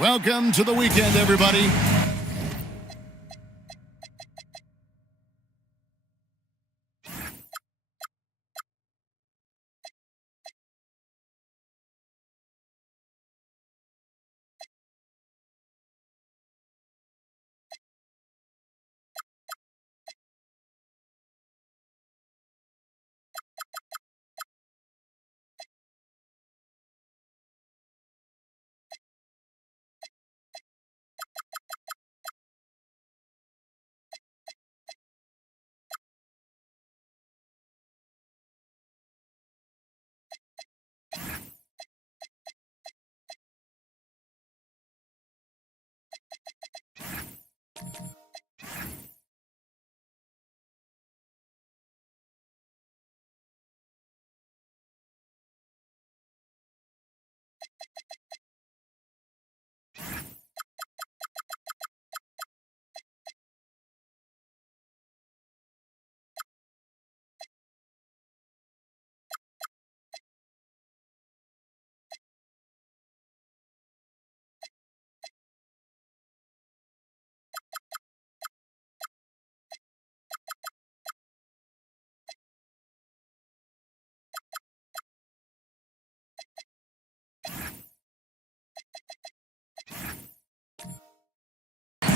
Welcome to the weekend, everybody.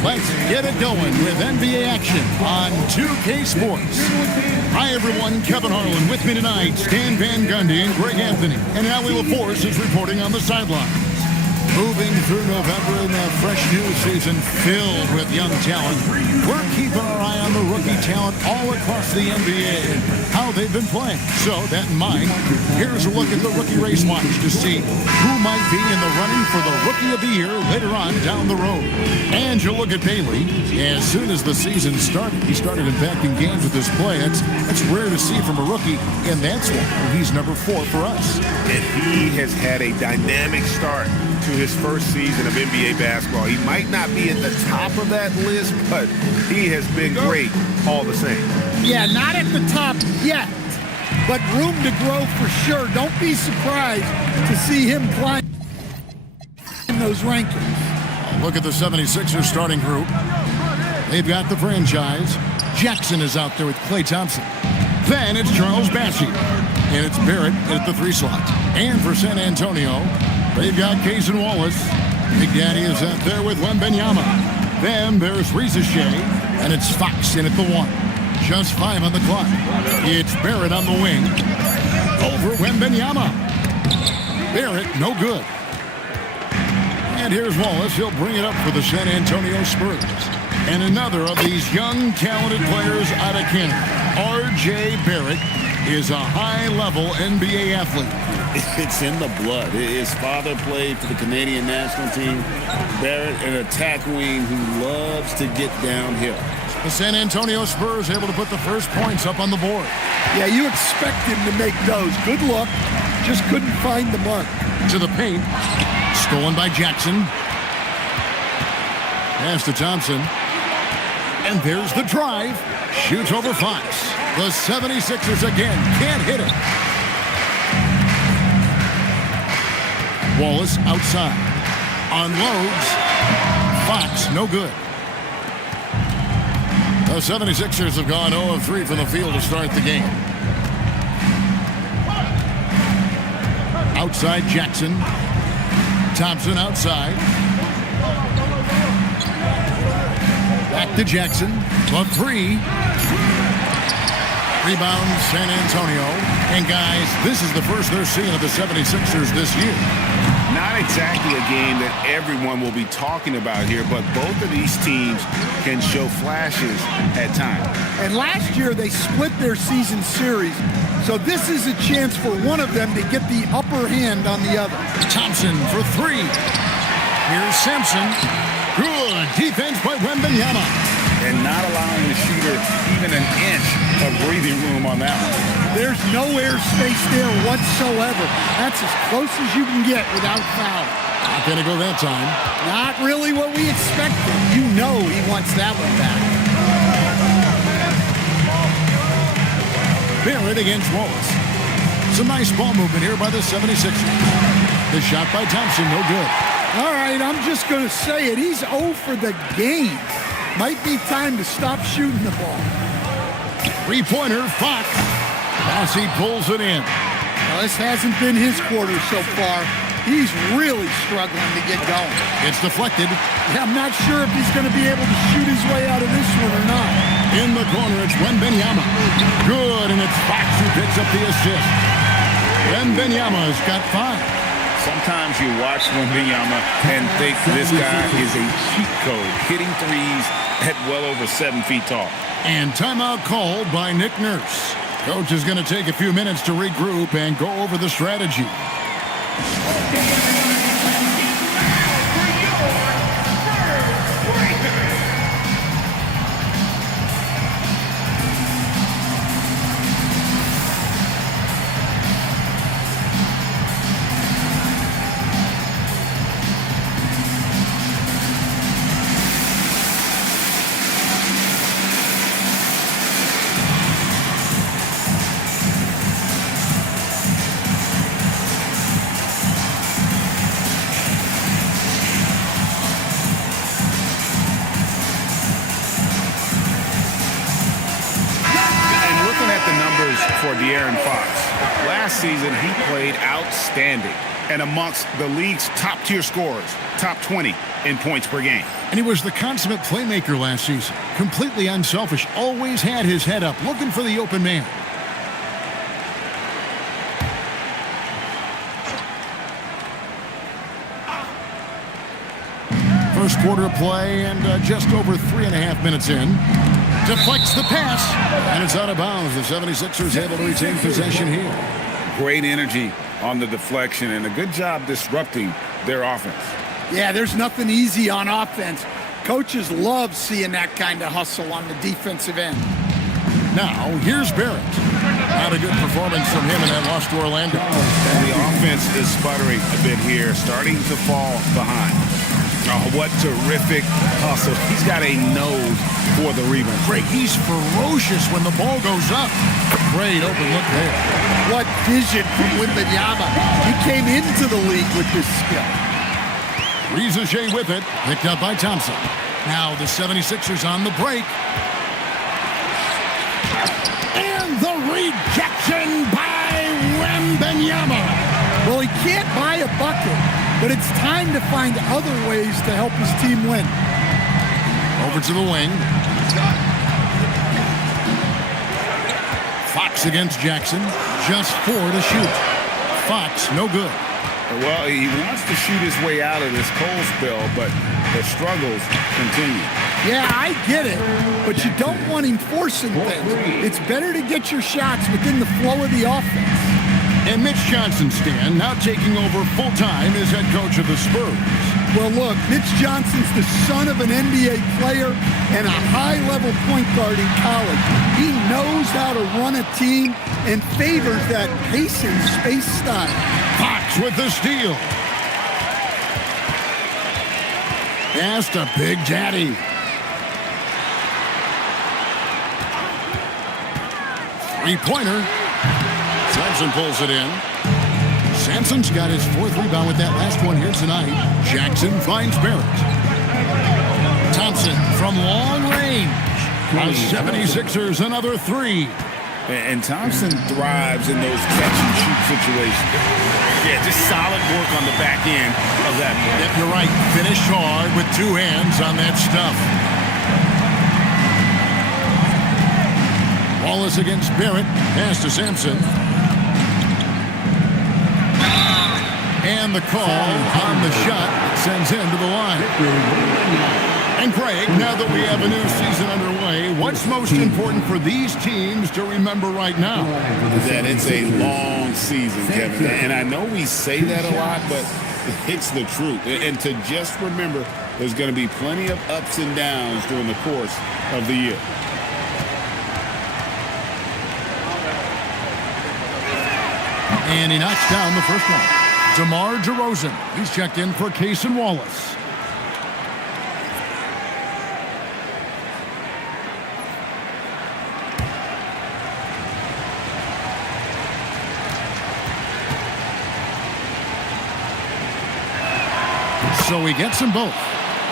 Let's get it going with NBA action on 2K Sports. Hi, everyone. Kevin Harlan with me tonight. Stan Van Gundy and Greg Anthony. And Allie LaForce is reporting on the sidelines. Moving through November in a fresh new season filled with young talent, we're keeping our eye on the rookie talent all across the NBA and how they've been playing. So, that in mind, here's a look at the rookie race watch to see who might be in the running for the Rookie of the Year later on down the road. And you look at Bailey. As soon as the season started, he started impacting games with his play. That's rare to see from a rookie, and that's why he's number 4 for us. And he has had a dynamic start to his first season of NBA basketball. He might not be at the top of that list, but he has been great all the same. Yeah, not at the top yet, but room to grow for sure. Don't be surprised to see him climb in those rankings. Look at the 76ers starting group. They've got the franchise. Jackson is out there with Klay Thompson. Then it's Charles Bassey. And it's Barrett at the 3 slot. And for San Antonio, they've got Cason Wallace. Big Daddy is out there with Wembanyama. Then there's Reza Shea, and it's Fox in at the 1. Just 5 on the clock. It's Barrett on the wing. Over Wembanyama. Barrett, no good. And here's Wallace. He'll bring it up for the San Antonio Spurs. And another of these young, talented players out of Canada, R.J. Barrett, is a high-level NBA athlete. It's in the blood. His father played for the Canadian national team. Barrett, an attack wing who loves to get downhill. The San Antonio Spurs able to put the first points up on the board. Yeah, you expect him to make those. Good luck. Just couldn't find the mark. To the paint. Stolen by Jackson. Pass to Thompson. And there's the drive. Shoots over Fox. The 76ers again can't hit it. Wallace outside. Unloads. Fox, no good. The 76ers have gone 0 of 3 from the field to start the game. Outside Jackson. Thompson outside. Back to Jackson. The 3. Rebound San Antonio. And guys, this is the first they're seeing of the 76ers this year. Not exactly a game that everyone will be talking about here, but both of these teams can show flashes at times. And last year they split their season series, so this is a chance for one of them to get the upper hand on the other. Thompson for 3. Here's Simpson. Good defense by Wembanyama. And not allowing the shooter even an inch of breathing room on that one. There's no airspace there whatsoever. That's as close as you can get without foul. Not going to go that time. Not really what we expected. You know he wants that one back. Barrett against Wallace. Some nice ball movement here by the 76ers. The shot by Thompson, no good. All right, I'm just going to say it. He's 0 for the game. Might be time to stop shooting the ball. Three-pointer, Fox. Bossy pulls it in. Well, this hasn't been his quarter so far. He's really struggling to get going. It's deflected. Yeah, I'm not sure if he's going to be able to shoot his way out of this one or not. In the corner, it's Wembanyama. Good, and it's Fox who picks up the assist. Wembanyama's got 5. Sometimes you watch Wembanyama and think this guy is a cheat code, hitting threes at well over 7 feet tall. And timeout called by Nick Nurse. Coach is going to take a few minutes to regroup and go over the strategy. For De'Aaron Fox. Last season, he played outstanding and amongst the league's top-tier scorers, top 20 in points per game. And he was the consummate playmaker last season. Completely unselfish, always had his head up, looking for the open man. First quarter play and just over 3.5 minutes in. Deflects the pass, and it's out of bounds. The 76ers able to retain possession here. Great energy on the deflection and a good job disrupting their offense. Yeah, there's nothing easy on offense. Coaches love seeing that kind of hustle on the defensive end. Now, here's Barrett. Not a good performance from him in that loss to Orlando. And the offense is sputtering a bit here, starting to fall behind. Oh, what terrific hustle. He's got a nose for the rebound. Great. He's ferocious when the ball goes up. Great open look there. What vision from Wembanyama. He came into the league with this skill. Rizachet with it. Picked up by Thompson. Now the 76ers on the break. And the rejection by Wembanyama. Well, he can't buy a bucket, but it's time to find other ways to help his team win. Over to the wing. Fox against Jackson. Just 4 to shoot. Fox, no good. Well, he wants to shoot his way out of this cold spell, but the struggles continue. Yeah, I get it, but you don't want him forcing things. It's better to get your shots within the flow of the offense. And Mitch Johnson, Stan, now taking over full-time as head coach of the Spurs. Well, look, Mitch Johnson's the son of an NBA player and a high-level point guard in college. He knows how to run a team and favors that pace and space style. Fox with the steal. Pass to Big Daddy. Three-pointer. Sampson pulls it in. Sampson's got his 4th rebound with that last one here tonight. Jackson finds Barrett. Thompson from long range. The 76ers another 3. And Thompson thrives in those catch-and-shoot situations. Yeah, just solid work on the back end of that. Yep, you're right. Finish hard with 2 hands on that stuff. Wallace against Barrett. Pass to Sampson. And the call on the shot sends him to the line. And Craig, now that we have a new season underway, what's most important for these teams to remember right now? That it's a long season, Kevin. And I know we say that a lot, but it's the truth. And to just remember, there's going to be plenty of ups and downs during the course of the year. And he knocks down the first one. DeMar DeRozan. He's checked in for Cason Wallace. So he gets them both.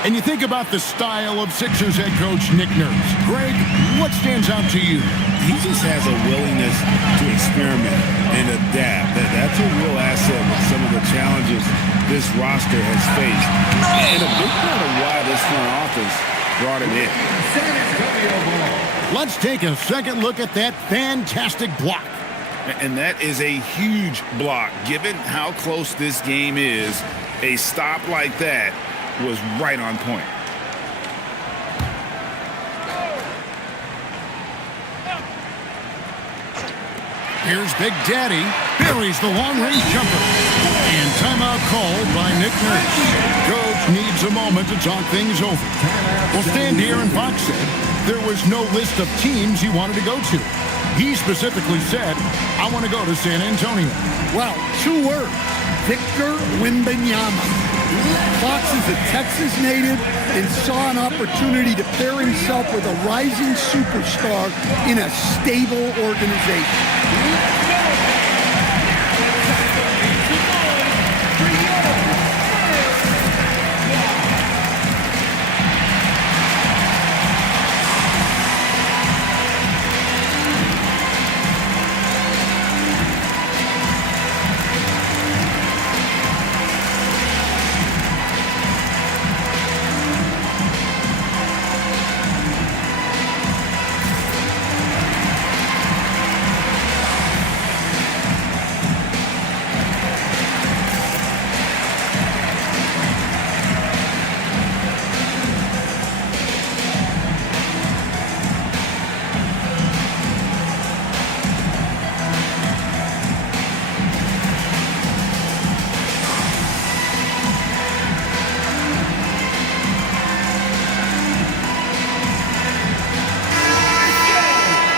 And you think about the style of Sixers head coach Nick Nurse. Greg, what stands out to you? He just has a willingness to experiment and adapt. That's a real asset with some of the challenges this roster has faced. And a big part of why this front office brought him in. Let's take a second look at that fantastic block. And that is a huge block. Given how close this game is, a stop like that was right on point. Here's Big Daddy. Buries the long-range jumper. And timeout called by Nick Nurse. Coach needs a moment to talk things over. Well, Stan De'Aaron Fox said there was no list of teams he wanted to go to. He specifically said, I want to go to San Antonio. Well, 2 words. Victor Wembanyama. Fox is a Texas native and saw an opportunity to pair himself with a rising superstar in a stable organization.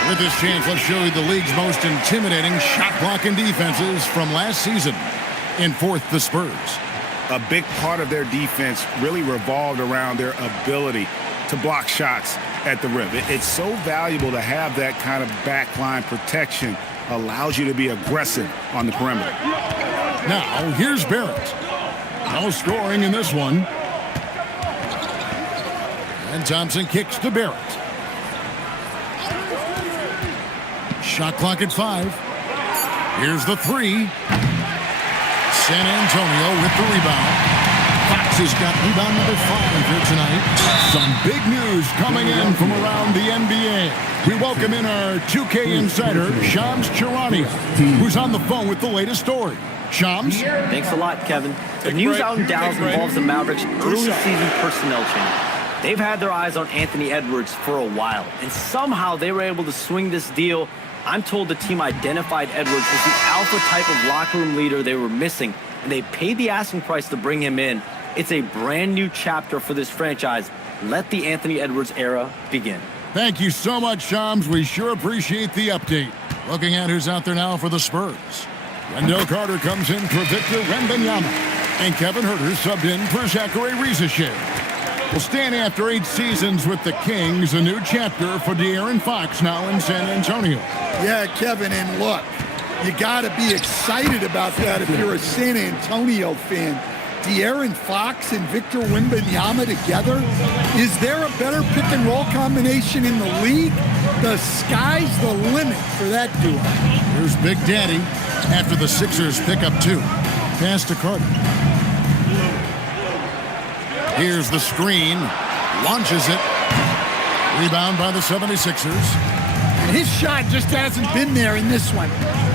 With this chance, let's show you the league's most intimidating shot-blocking defenses from last season. In fourth, the Spurs. A big part of their defense really revolved around their ability to block shots at the rim. It's so valuable to have that kind of backline protection. Allows you to be aggressive on the perimeter. Now, here's Barrett. No scoring in this one. And Thompson kicks to Barrett. Shot clock at 5. Here's the 3. San Antonio with the rebound. Fox has got rebound number 5 here tonight. Some big news coming in from around the NBA. We welcome in our 2K insider, Shams Charania, who's on the phone with the latest story. Shams? Thanks a lot, Kevin. The news out in Dallas involves the Mavericks' early season personnel change. They've had their eyes on Anthony Edwards for a while, and somehow they were able to swing this deal. I'm told the team identified Edwards as the alpha type of locker room leader they were missing, and they paid the asking price to bring him in. It's a brand new chapter for this franchise. Let the Anthony Edwards era begin. Thank you so much, Shams. We sure appreciate the update. Looking at who's out there now for the Spurs. Wendell Carter comes in for Victor Wembanyama, and Kevin Huerter subbed in for Zachary Rizachet. Will stand after 8 seasons with the Kings, a new chapter for De'Aaron Fox now in San Antonio. Yeah, Kevin, and look, you got to be excited about that if you're a San Antonio fan. De'Aaron Fox and Victor Wembanyama together? Is there a better pick-and-roll combination in the league? The sky's the limit for that duo. Here's Big Daddy after the Sixers pick up 2. Pass to Carter. Here's the screen. Launches it. Rebound by the 76ers. And his shot just hasn't been there in this one.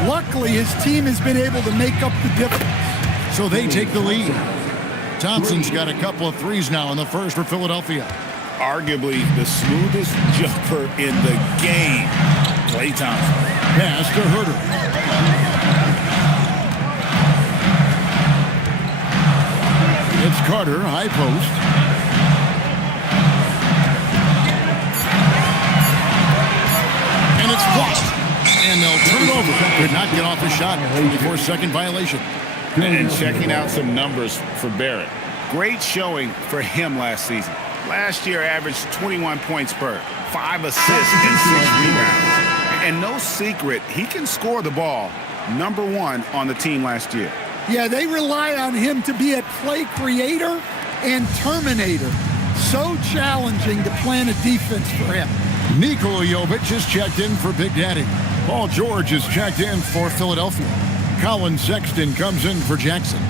Luckily, his team has been able to make up the difference. So they take the lead. Thompson's got a couple of threes now in the first for Philadelphia. Arguably the smoothest jumper in the game. Klay Thompson. Pass to Huerter. It's Carter, high post. And it's blocked. And they'll turn it over. Could not get off the shot. 24-second violation. And checking out some numbers for Barrett. Great showing for him last season. Last year averaged 21 points per, 5 assists and 6 rebounds. And no secret, he can score the ball. Number 1 on the team last year. Yeah, they rely on him to be a play creator, and Terminator. So challenging to plan a defense for him. Nikola Jovic is checked in for Big Daddy. Paul George is checked in for Philadelphia. Colin Sexton comes in for Jackson.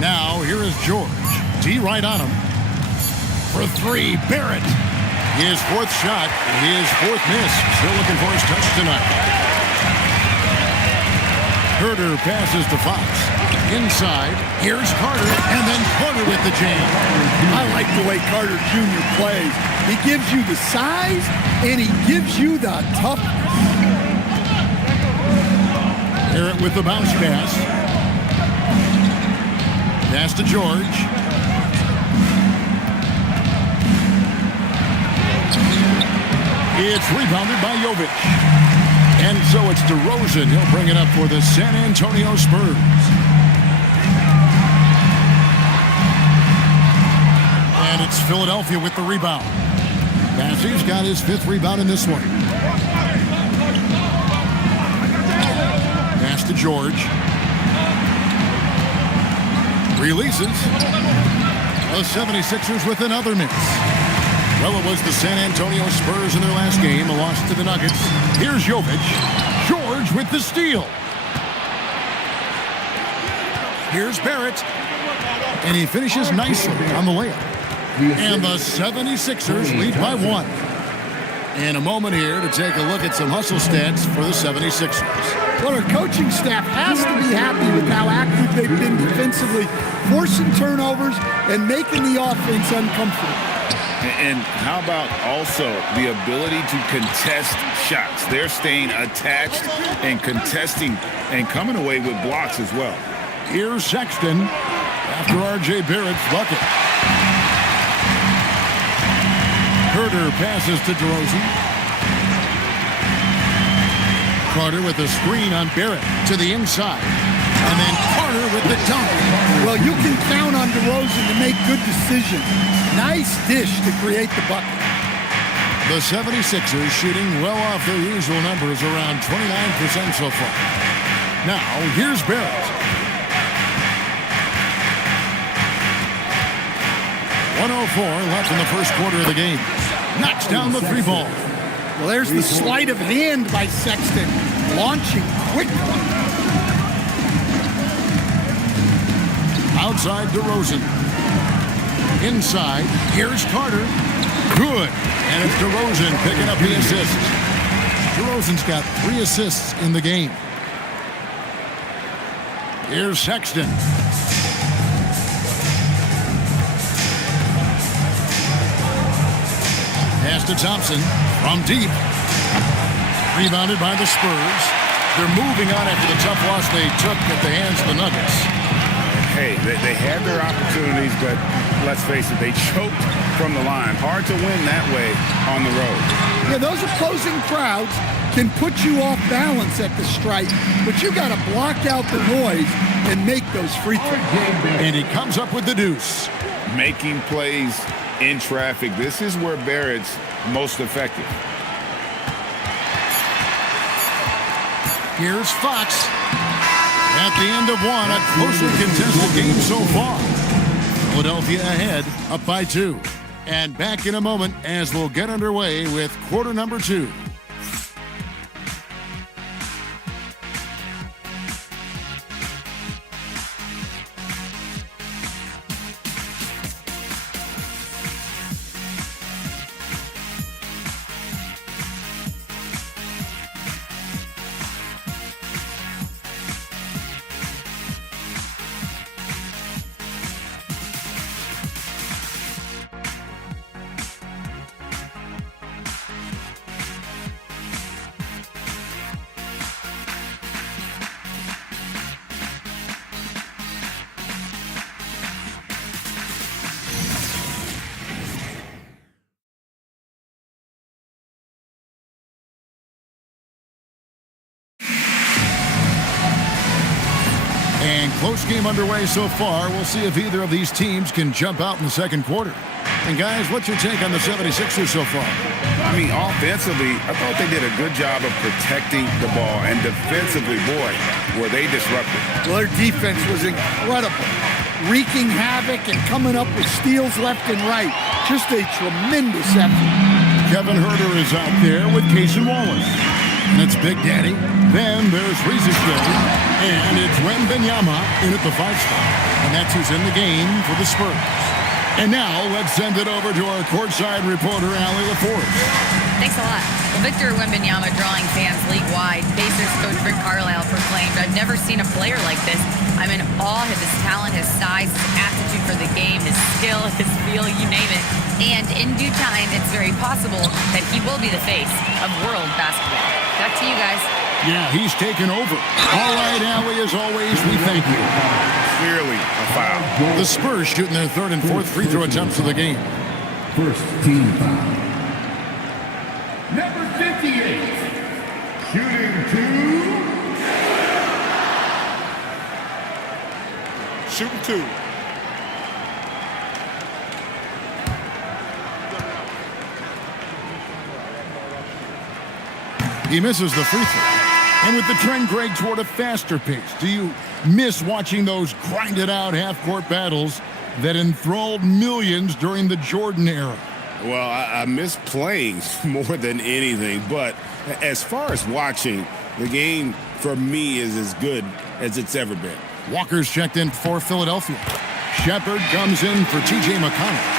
Now, here is George. D right on him. For three, Barrett. His fourth shot, his fourth miss. Still looking for his touch tonight. Herter passes to Fox. Inside, here's Carter, and then Carter with the jam. I like the way Carter Jr. plays. He gives you the size, and he gives you the toughness. Barrett with the bounce pass. Pass to George. It's rebounded by Jovic. And so it's DeRozan. He'll bring it up for the San Antonio Spurs. And it's Philadelphia with the rebound. Bassey's got his fifth rebound in this one. Pass to George. Releases. The 76ers with another miss. Well, it was the San Antonio Spurs in their last game, a loss to the Nuggets. Here's Jovic. George with the steal. Here's Barrett. And he finishes nicely on the layup. And the 76ers lead by one. And a moment here to take a look at some hustle stats for the 76ers. Well, our coaching staff has to be happy with how active they've been defensively, forcing turnovers and making the offense uncomfortable. And how about also the ability to contest shots? They're staying attached and contesting and coming away with blocks as well. Here's Sexton after R.J. Barrett's bucket. Herter passes to DeRozan. Carter with a screen on Barrett to the inside. And then Carter with the dunk. Well, you can count on DeRozan to make good decisions. Nice dish to create the bucket. The 76ers shooting well off their usual numbers, around 29% so far. Now, here's Barrett. 1:04 left in the first quarter of the game. Knocks down the three ball. Well, there's the sleight of hand by Sexton, launching quickly. Outside DeRozan. Inside, here's Carter. Good. And it's DeRozan picking up the assist. DeRozan's got 3 assists in the game. Here's Sexton. Pass to Thompson from deep. Rebounded by the Spurs. They're moving on after the tough loss they took at the hands of the Nuggets. Hey, they had their opportunities, but let's face it, they choked from the line. Hard to win that way on the road. Yeah, those opposing crowds can put you off balance at the stripe, but you got to block out the noise and make those free throws. And he comes up with the deuce. Making plays in traffic. This is where Barrett's most effective. Here's Fox. At the end of one, a closely contested game so far. Philadelphia ahead, up by 2. And back in a moment as we'll get underway with quarter number 2. And close game underway so far. We'll see if either of these teams can jump out in the second quarter. And guys, what's your take on the 76ers so far? I mean, offensively, I thought they did a good job of protecting the ball. And defensively, boy, were they disruptive. Well, their defense was incredible, wreaking havoc and coming up with steals left and right. Just a tremendous effort. Kevin Huerter is out there with Casey Wallace. And it's Big Daddy. Then there's Reza Shea. And it's Wembanyama in at the 5 spot. And that's who's in the game for the Spurs. And now let's send it over to our courtside reporter, Allie LaForce. Thanks a lot. Well, Victor Wembanyama drawing fans league-wide. Pacers coach Rick Carlisle proclaimed, "I've never seen a player like this. I'm in awe of his talent, his size, his aptitude for the game, his skill, his feel, you name it. And in due time, it's very possible that he will be the face of world basketball." Back to you guys. Yeah, he's taken over. All right, Allie, as always, we thank you. Clearly a foul. The Spurs shooting their 3rd and 4th free throw attempts of the game. First team foul. Number 58, shooting 2. Shooting 2. He misses the free throw. And with the trend, Greg, toward a faster pace, do you miss watching those grinded-out half-court battles that enthralled millions during the Jordan era? Well, I miss playing more than anything. But as far as watching, the game for me is as good as it's ever been. Walker's checked in for Philadelphia. Shepard comes in for T.J. McConnell.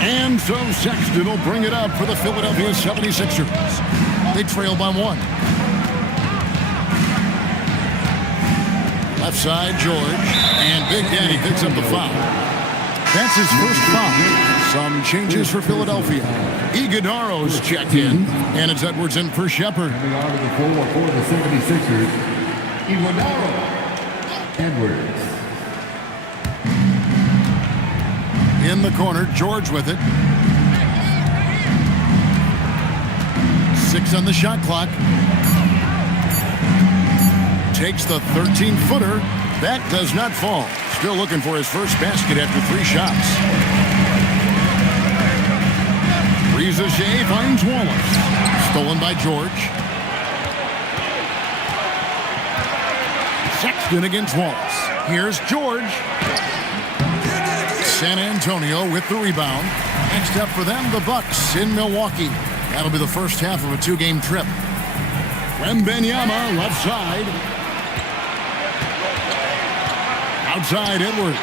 And so Sexton will bring it up for the Philadelphia 76ers. They trail by 1. Left side, George. And Big Daddy picks up the foul. That's his first foul. Some changes for Philadelphia. Iguodaro's checked in. And it's Edwards in for Shepard. Coming on to the floor for the 76ers, Iguodaro. Edwards. In the corner, George with it. 6 on the shot clock. Takes the 13-footer. That does not fall. Still looking for his first basket after 3 shots. Reza Shea finds Wallace. Stolen by George. Sexton against Wallace. Here's George. San Antonio with the rebound. Next up for them, the Bucks in Milwaukee. That'll be the first half of a 2-game trip. Wembanyama left side. Outside Edwards.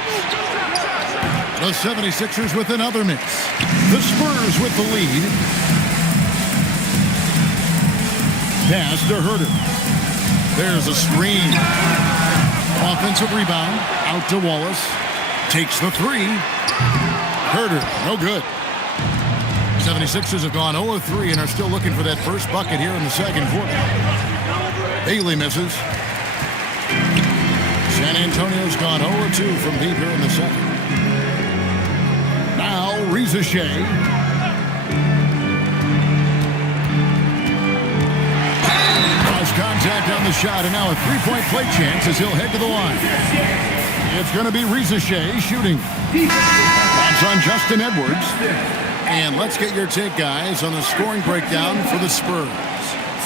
The 76ers with another miss. The Spurs with the lead. Pass to Huerter. There's a screen. Offensive rebound. Out to Wallace. Takes the 3. Huerter, no good. 76ers have gone 0-3 and are still looking for that first bucket here in the second quarter. Bailey misses. San Antonio's gone 0-2 from deep here in the second. Now, Reza Shea. Cross contact on the shot, and now a 3-point play chance as he'll head to the line. It's going to be Reza Shea shooting. That's on Justin Edwards. And let's get your take, guys, on the scoring breakdown for the Spurs.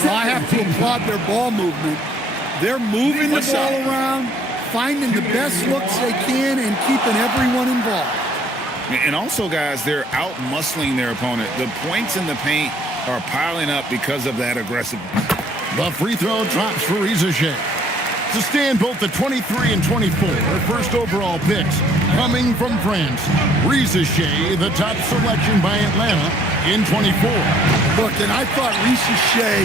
Well, I have to applaud their ball movement. They're moving the ball around, finding the best looks they can, and keeping everyone involved. And also, guys, they're out-muscling their opponent. The points in the paint are piling up because of that aggressiveness. The free throw drops for Reza Shea. To stand both the 23 and 24, their first overall picks, coming from France. Reza Shea, the top selection by Atlanta in 24. Look, and I thought Reza Shea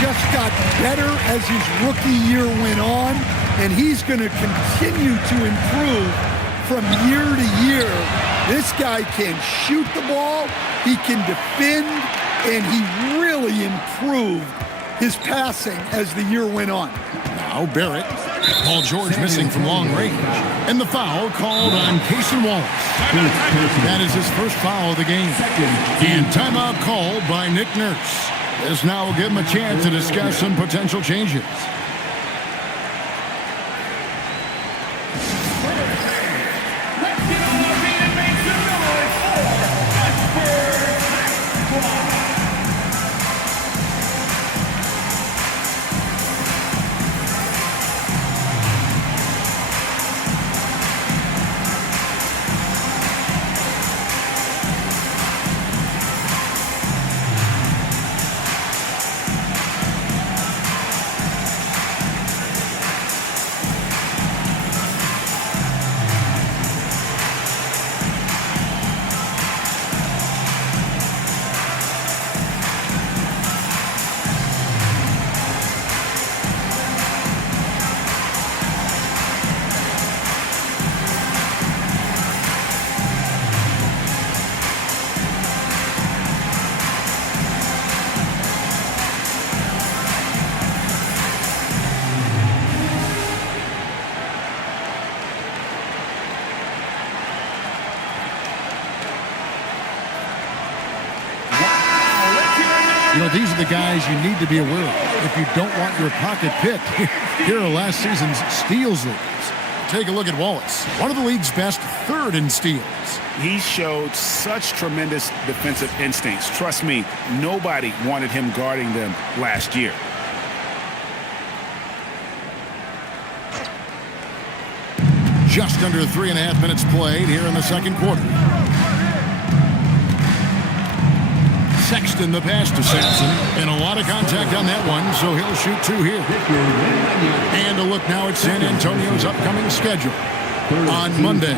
just got better as his rookie year went on, and he's going to continue to improve from year to year. This guy can shoot the ball, he can defend, and he really improved his passing as the year went on. Now Barrett. Paul George missing from long range. And the foul called on Casey Wallace. That is his first foul of the game. And timeout called by Nick Nurse. This now will give him a chance to discuss some potential changes. Well, these are the guys you need to be aware of if you don't want your pocket picked. Here are last season's steals leaders. Take a look at Wallace, one of the league's best, third in steals. He showed such tremendous defensive instincts. Trust me, nobody wanted him guarding them last year. Just under 3.5 minutes played here in the second quarter. Sexton the pass to Sampson, and a lot of contact on that one, so he'll shoot 2 here. And a look now at San Antonio's upcoming schedule. On Monday,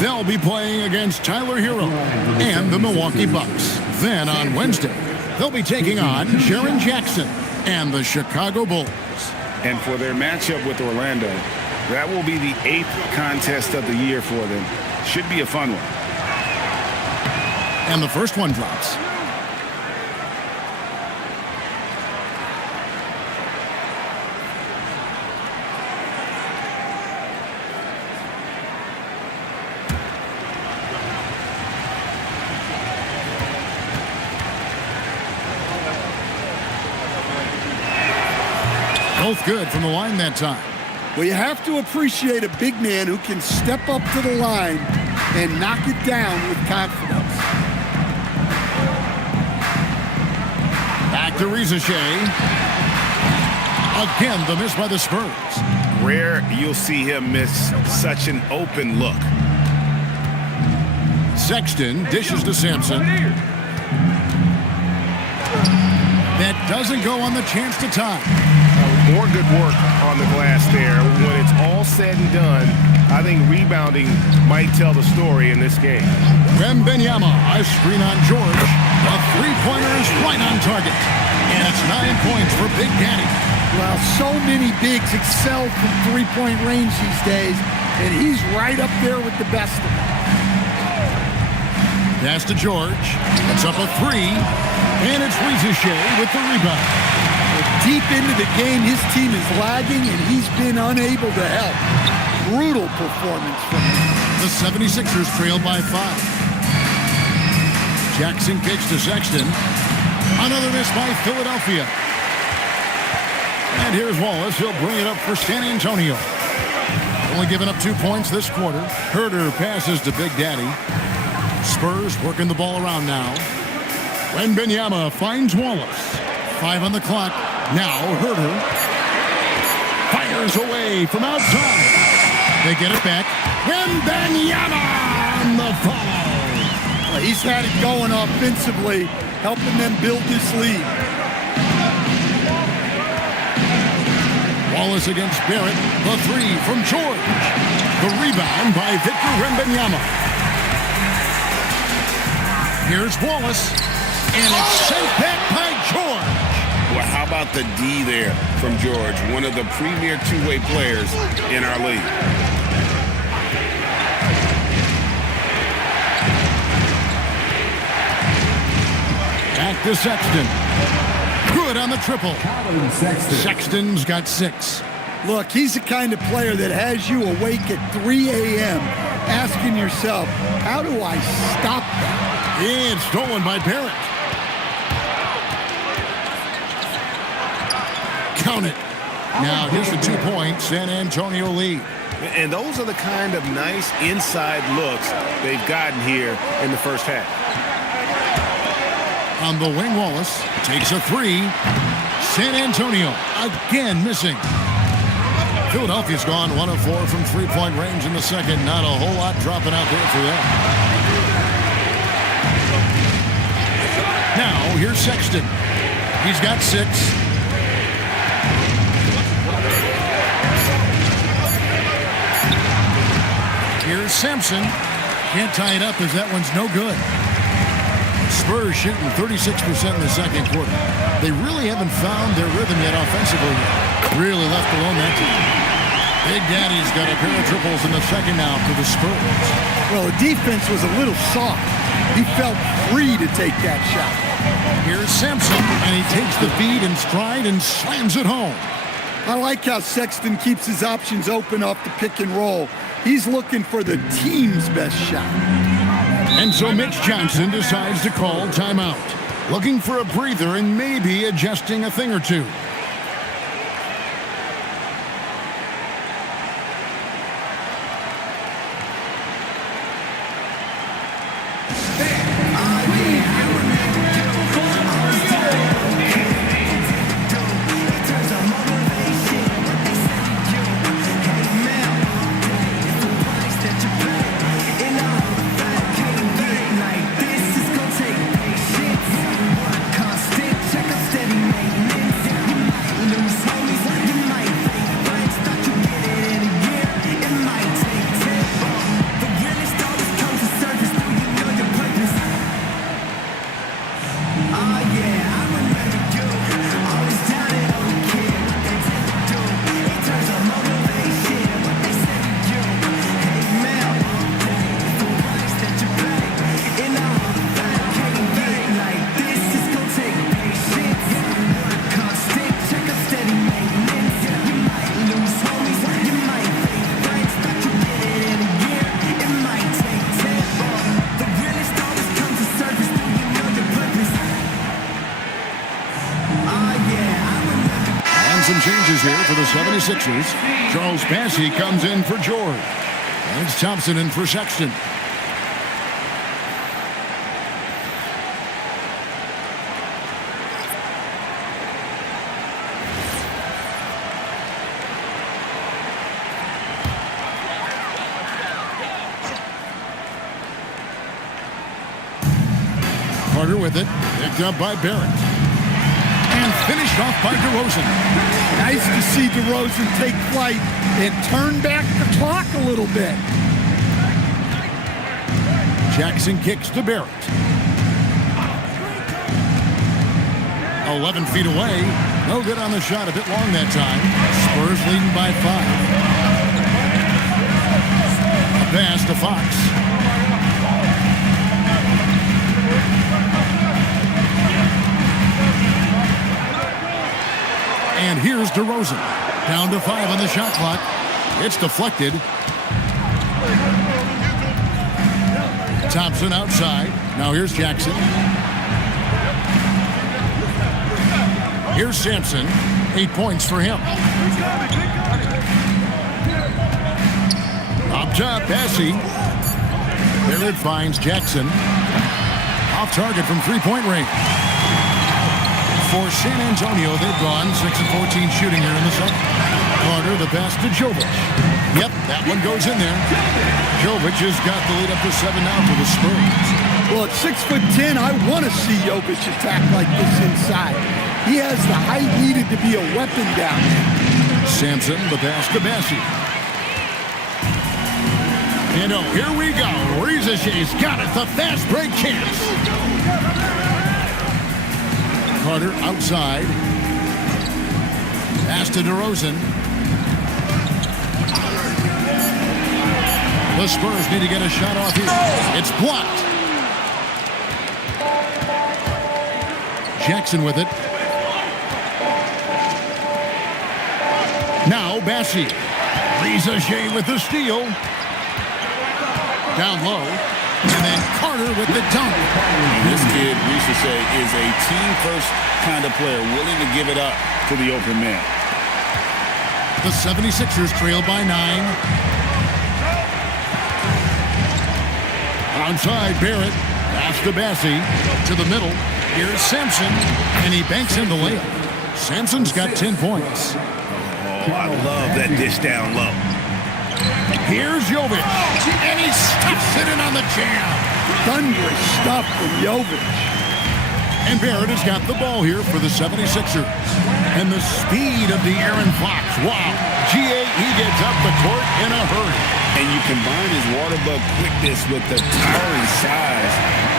they'll be playing against Tyler Hero and the Milwaukee Bucks. Then on Wednesday, they'll be taking on Jaren Jackson and the Chicago Bulls. And for their matchup with Orlando, that will be the 8th contest of the year for them. Should be a fun one. And the first one drops. Both good from the line that time. Well, you have to appreciate a big man who can step up to the line and knock it down with confidence. Back to Ricochet. Again, the miss by the Spurs. Rare you'll see him miss such an open look. Sexton dishes to Sampson. That doesn't go on the chance to tie. More good work on the glass there. When it's all said and done, I think rebounding might tell the story in this game. Wembanyama, a screen on George. The three-pointer is right on target. And it's 9 points for Big Daddy. Well, so many bigs excel from three-point range these days, and he's right up there with the best of them. Pass to George. It's up a 3. And it's Ricochet with the rebound. Deep into the game, his team is lagging, and he's been unable to help. Brutal performance from him. The 76ers trail by 5. Jackson kicks to Sexton. Another miss by Philadelphia. And here's Wallace. He'll bring it up for San Antonio. Only giving up 2 points this quarter. Herter passes to Big Daddy. Spurs working the ball around now. Wembanyama finds Wallace. 5 on the clock. Now Herter fires away from outside. They get it back. Wembanyama on the follow. Well, he's had it going offensively, helping them build this lead. Wallace against Barrett. The 3 from George. The rebound by Victor Wembanyama. Here's Wallace. And it's sent back by George. Well, how about the D there from George, one of the premier two-way players in our league. Back to Sexton. Good on the triple. Sexton's got 6. Look, he's the kind of player that has you awake at 3 a.m. asking yourself, how do I stop that? And stolen by Barrett. Count it. Now here's the 2-point San Antonio lead. And those are the kind of nice inside looks they've gotten here in the first half. On the wing, Wallace takes a 3. San Antonio again missing. Philadelphia's gone 1 of 4 from three-point range in the second. Not a whole lot dropping out there for them. Now here's Sexton. He's got 6. Here's Sampson. Can't tie it up as that one's no good. Spurs shooting 36% in the second quarter. They really haven't found their rhythm yet offensively. Really left alone that team. Big Daddy's got a pair of triples in the second now for the Spurs. Well, the defense was a little soft. He felt free to take that shot. Here's Sampson, and he takes the feed in stride and slams it home. I like how Sexton keeps his options open off the pick and roll. He's looking for the team's best shot. And so Mitch Johnson decides to call timeout. looking for a breather and maybe adjusting a thing or two. Some changes here for the 76ers. Charles Bassey comes in for George. And it's Thompson in for Sexton. Carter with it. Picked up by Barrett. And finished off by DeRozan. Nice to see DeRozan take flight and turn back the clock a little bit. Jackson kicks to Barrett. 11 feet away. No good on the shot. A bit long that time. Spurs leading by 5. A pass to Fox. And here's DeRozan. Down to 5 on the shot clock. It's deflected. Thompson outside. Now here's Jackson. Here's Sampson. 8 points for him. Up top, Bassey. Barrett finds Jackson. Off target from three-point range. For San Antonio, they've gone 6 of 14 shooting here in the second. Carter, the pass to Jovic. Yep, that one goes in there. Jovic has got the lead up to 7 now for the Spurs. Well, at 6'10", I want to see Jovic attack like this inside. He has the height needed to be a weapon down there. Sampson, the pass to Bassey. And oh, here we go. Rizash's got it. The fast break chance. Carter outside. Pass to DeRozan. The Spurs need to get a shot off here. It's blocked. Jackson with it. Now Bassey. Rizache with the steal. Down low. And then Carter with the dunk. And this kid, Rizache, is a team-first kind of player, willing to give it up to the open man. The 76ers trail by 9. Outside, Barrett. Pass to Bassey. To the middle. Here's Sampson. And he banks in the layup. Sampson's got 10 points. Oh, I love that dish down low. Here's Jovic. And he stuffs it in on the jam. Thunderous stuff from Jovic. And Barrett has got the ball here for the 76ers. And the speed of the Aaron Fox. Wow. He gets up the court in a hurry. And you combine his water bug quickness with the towering size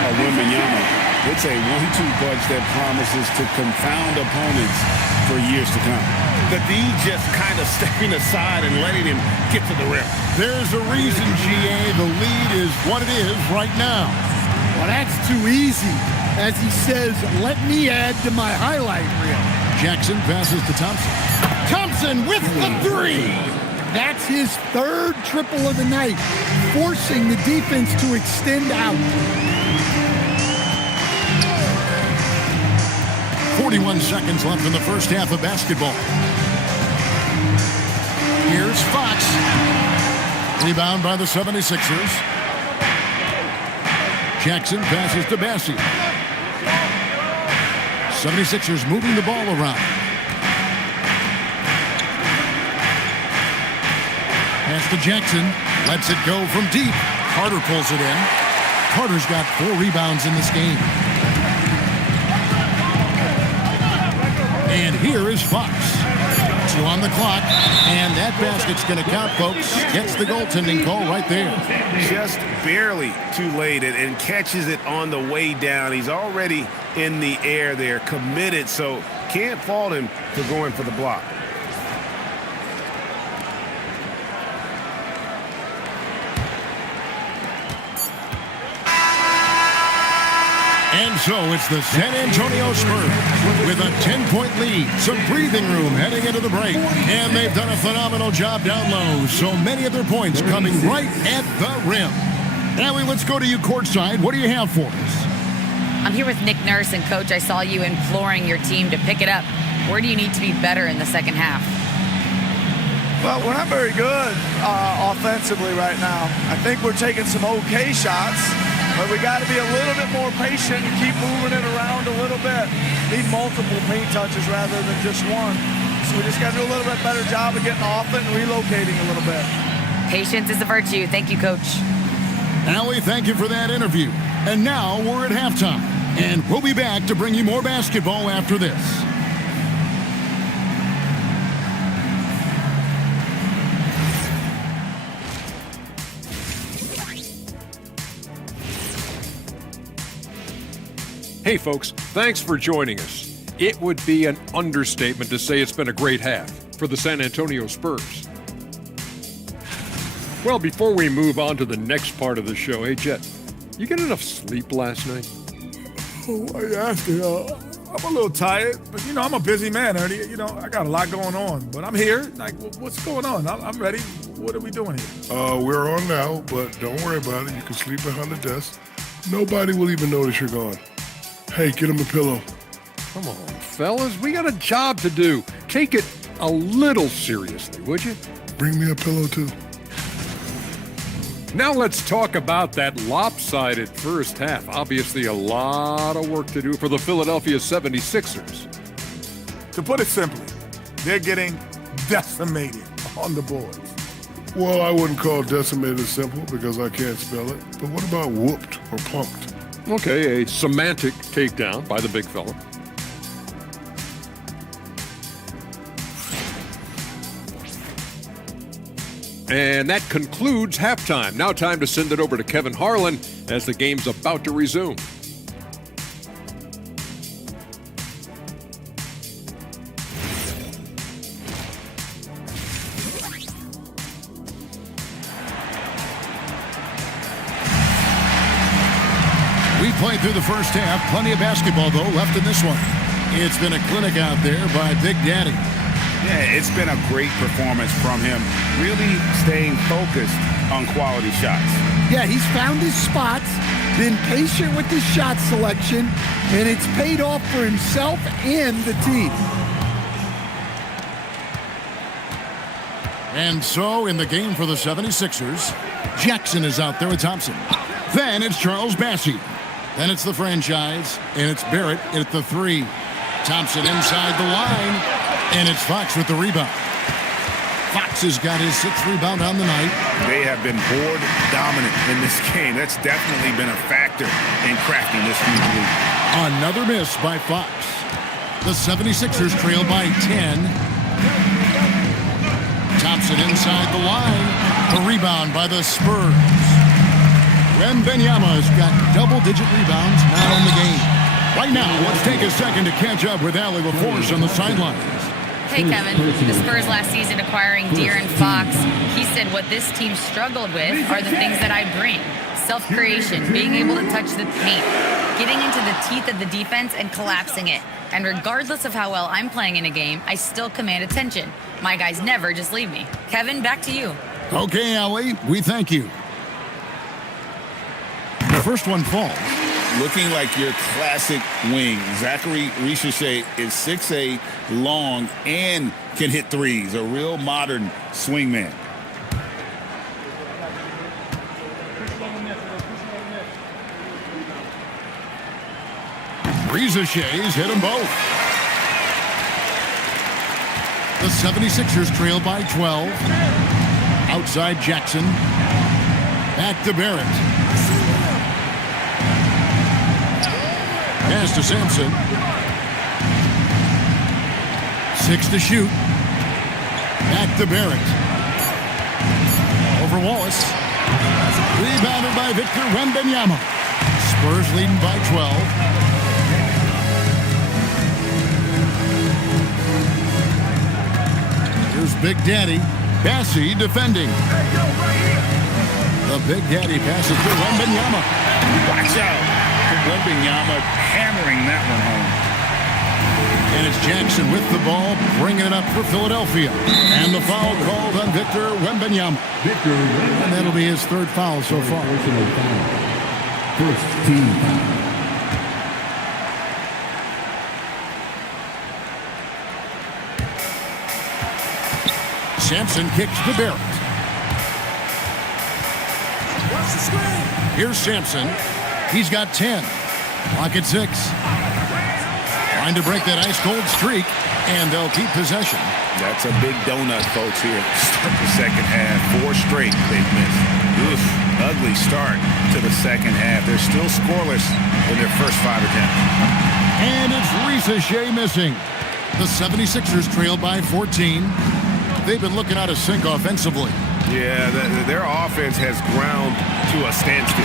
of Wembanyama. It's a 1-2 punch that promises to confound opponents for years to come. The D just kind of stepping aside and letting him get to the rim. There's a reason, GA. The lead is what it is right now. Well, that's too easy. As he says, let me add to my highlight reel. Jackson passes to Thompson. Thompson with the 3. That's his third triple of the night, forcing the defense to extend out. 41 seconds left in the first half of basketball. Here's Fox. Rebound by the 76ers. Jackson passes to Bassi. 76ers moving the ball around. Pass to Jackson. Lets it go from deep. Carter pulls it in. Carter's got 4 rebounds in this game. And here is Fox. 2 on the clock. And that basket's going to count, folks. Gets the goaltending call right there. Just barely too late and catches it on the way down. He's already in the air there, committed, so can't fault him for going for the block. And so it's the San Antonio Spurs with a 10-point lead. Some breathing room heading into the break. And they've done a phenomenal job down low. So many of their points coming right at the rim. Allie, let's go to you courtside. What do you have for us? I'm here with Nick Nurse, and Coach, I saw you imploring your team to pick it up. Where do you need to be better in the second half? Well, we're not very good offensively right now. I think we're taking some okay shots, but we got to be a little bit more patient and keep moving it around a little bit. Need multiple paint touches rather than just one. So we just got to do a little bit better job of getting off it and relocating a little bit. Patience is a virtue. Thank you, Coach. Allie, thank you for that interview. And now we're at halftime. And we'll be back to bring you more basketball after this. Hey folks, thanks for joining us. It would be an understatement to say it's been a great half for the San Antonio Spurs. Well, before we move on to the next part of the show, hey Jet, you get enough sleep last night? Oh, I asked you. I'm a little tired, but I'm a busy man, Ernie. I got a lot going on, but I'm here. Like, what's going on? I'm ready. What are we doing here? We're on now, but don't worry about it. You can sleep behind the desk. Nobody will even notice you're gone. Hey, get him a pillow. Come on, fellas, we got a job to do. Take it a little seriously, would you? Bring me a pillow, too. Now let's talk about that lopsided first half. Obviously a lot of work to do for the Philadelphia 76ers. To put it simply, they're getting decimated on the boards. Well, I wouldn't call decimated simple because I can't spell it. But what about whooped or punked? Okay, a semantic takedown by the big fella. And that concludes halftime. Now time to send it over to Kevin Harlan as the game's about to resume. We played through the first half. Plenty of basketball, though, left in this one. It's been a clinic out there by Big Daddy. Yeah, it's been a great performance from him, really staying focused on quality shots. Yeah, he's found his spots, been patient with his shot selection, and it's paid off for himself and the team. And so, in the game for the 76ers, Jackson is out there with Thompson. Then it's Charles Bassi. Then it's the franchise, and it's Barrett at the 3. Thompson inside the line, and it's Fox with the rebound. Fox has got his 6th rebound on the night. They have been board dominant in this game. That's definitely been a factor in crafting this huge lead. Another miss by Fox. The 76ers trail by 10. Thompson inside the line. The rebound by the Spurs. Wembanyama's got double-digit rebounds now in the game. Right now, let's take a second to catch up with Allie LaForce on the sidelines. Hey, Kevin. The Spurs last season acquiring De'Aaron Fox. He said what this team struggled with are the things that I bring. Self-creation, being able to touch the paint, getting into the teeth of the defense and collapsing it. And regardless of how well I'm playing in a game, I still command attention. My guys never just leave me. Kevin, back to you. Okay, Allie, we thank you. The first one falls. looking like your classic wing. Zachary Ricochet is 6'8", long, and can hit threes. A real modern swingman. Ricochet's hit them both. The 76ers trail by 12. Outside Jackson. Back to Barrett. Pass to Sampson. 6 to shoot. Back to Barrett. Over Wallace. Rebounded by Victor Wembanyama. Spurs leading by 12. Here's Big Daddy. Bassie defending. The Big Daddy passes to Wembanyama. Watch out. Wembanyama hammering that one home. And it's Jackson with the ball, bringing it up for Philadelphia. And the foul called on Victor Wembanyama. And that'll be his third foul so far. First team foul. Sampson kicks to Barrett. Here's Sampson. He's got 10. Clock at 6. Trying to break that ice-cold streak, and they'll keep possession. That's a big donut, folks, here. Start the second half. 4 straight they've missed. Oof, ugly start to the second half. They're still scoreless in their first 5 attempts. And it's Ricochet missing. The 76ers trail by 14. They've been looking out of sync offensively. Yeah, their offense has ground to a standstill.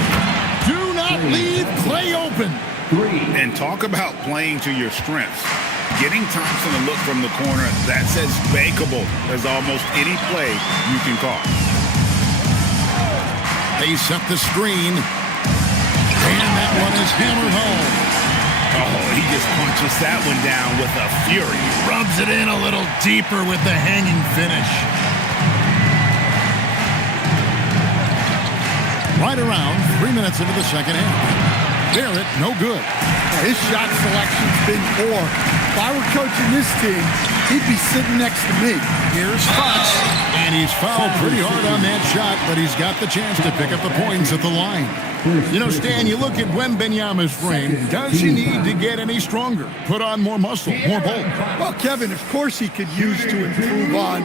Do not leave Clay open. And talk about playing to your strengths. Getting Thompson a look from the corner, that's as bankable as almost any play you can call. They set the screen. And that one is hammered home. Oh, he just punches that one down with a fury. Rubs it in a little deeper with the hanging finish. Right around 3 minutes into the second half. Barrett, no good. His shot selection's been poor. If I were coaching this team, he'd be sitting next to me. Here's Fox. And he's fouled pretty hard on that shot, but he's got the chance to pick up the points at the line. You know, Stan, you look at Wembanyama's frame. Does he need to get any stronger? Put on more muscle, more bulk? Well, Kevin, of course he could use to improve on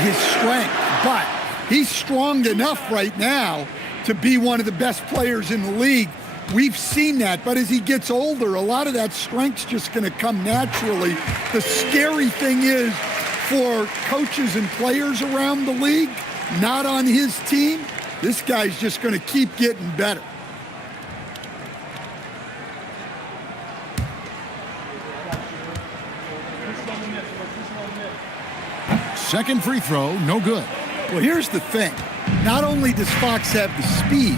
his strength, but he's strong enough right now to be one of the best players in the league. We've seen that, but as he gets older, a lot of that strength's just going to come naturally. The scary thing is for coaches and players around the league, not on his team, this guy's just going to keep getting better. Second free throw, no good. Well, here's the thing. Not only does Fox have the speed,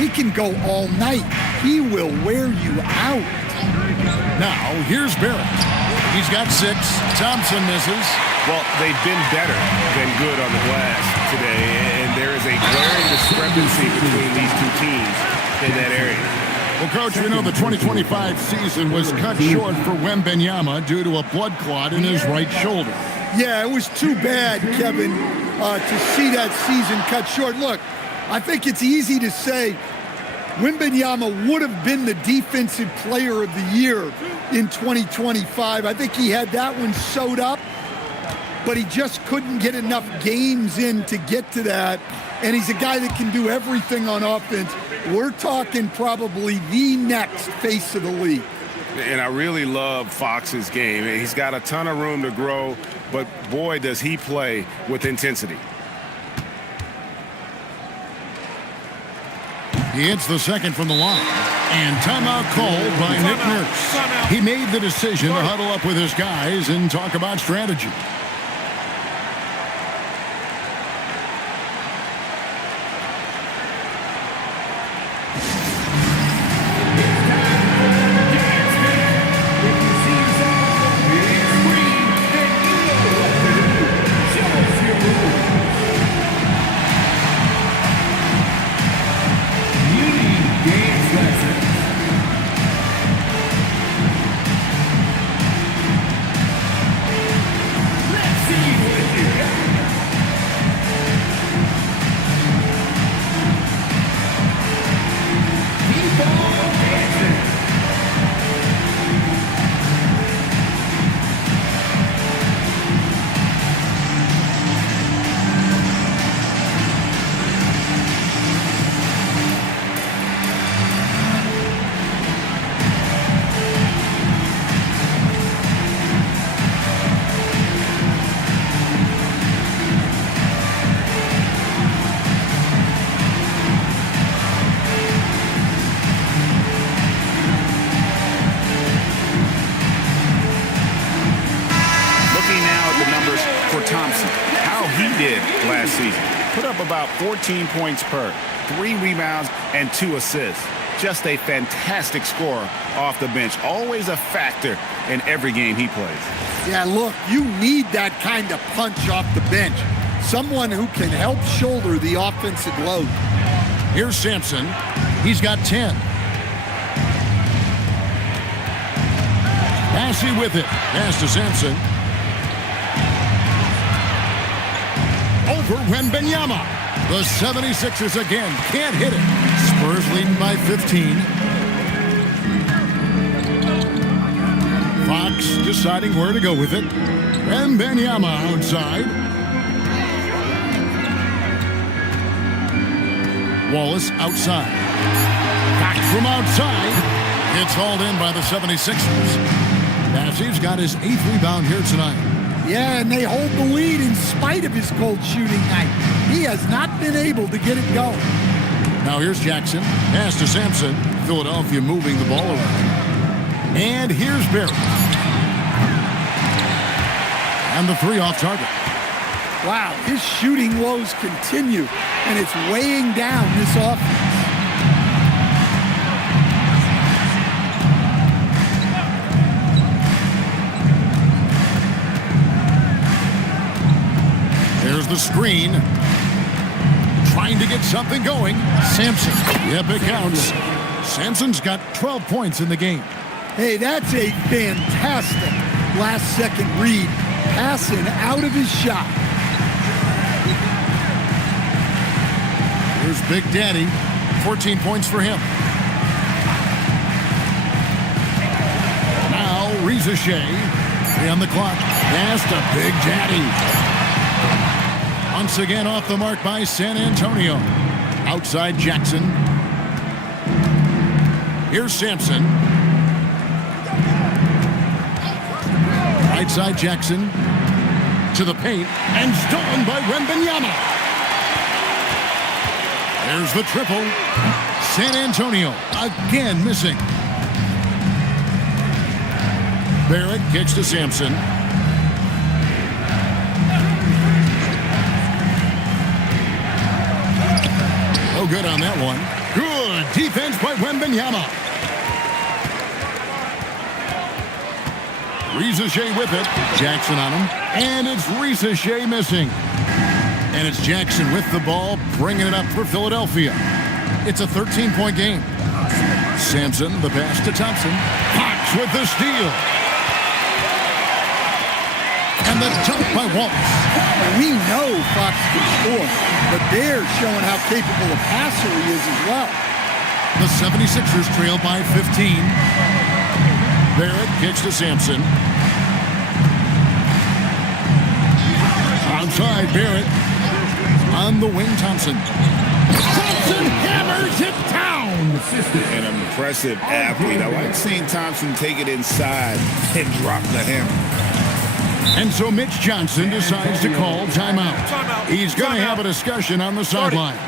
he can go all night. He will wear you out. Now, here's Barrett. He's got 6. Thompson misses. Well, they've been better than good on the glass today, and there is a glaring discrepancy between these two teams in that area. Well, Coach, we know the 2025 season was cut short for Wembanyama due to a blood clot in his right shoulder. Yeah, it was too bad, Kevin, to see that season cut short. Look, I think it's easy to say Wembanyama would have been the defensive player of the year in 2025. I think he had that one sewed up, but he just couldn't get enough games in to get to that. And he's a guy that can do everything on offense. We're talking probably the next face of the league. And I really love Fox's game. He's got a ton of room to grow, but boy, does he play with intensity. He hits the second from the line. And timeout called by Nick Nurse. He made the decision to huddle up with his guys and talk about strategy. how he did last season. Put up about 14 points per, 3 rebounds, and 2 assists. Just a fantastic scorer off the bench. Always a factor in every game he plays. Yeah, look, you need that kind of punch off the bench. Someone who can help shoulder the offensive load. Here's Sampson. He's got 10. Massey with it. Pass to Sampson. Over Wembanyama. The 76ers again can't hit it. Spurs leading by 15. Fox deciding where to go with it. Wembanyama outside. Wallace outside. Back from outside. It's hauled in by the 76ers. Massey's got his 8th rebound here tonight. Yeah, and they hold the lead in spite of his cold shooting night. He has not been able to get it going. Now here's Jackson. Pass to Sampson. Philadelphia moving the ball around. And here's Barrett. And the 3 off target. Wow, his shooting woes continue, and it's weighing down this offense. There's the screen. Trying to get something going. Sampson. Yep, it counts. Sampson's got 12 points in the game. Hey, that's a fantastic last-second read. Passing out of his shot. Here's Big Daddy. 14 points for him. Now, Reza Shea. 3 on the clock. Pass to Big Daddy. Once again off the mark by San Antonio. Outside Jackson. Here's Sampson. Right side Jackson. To the paint. And stolen by Wembanyama. There's the triple. San Antonio again missing. Barrett kicks to Sampson. No good on that one. Good defense by Wembanyama. Reza Shea with it. Jackson on him. And it's Reza Shea missing. And it's Jackson with the ball, bringing it up for Philadelphia. It's a 13-point game. Sampson, the pass to Thompson. Fox with the steal. And the dunk by Wallace. We know Fox can score, but they're showing how capable a passer he is as well. The 76ers trail by 15. Barrett kicks to Sampson. Outside Barrett. On the wing, Thompson. Thompson hammers it down. An impressive athlete. I like seeing Thompson take it inside and drop the hammer. And so Mitch Johnson decides to call timeout. He's going to have a discussion on the sideline.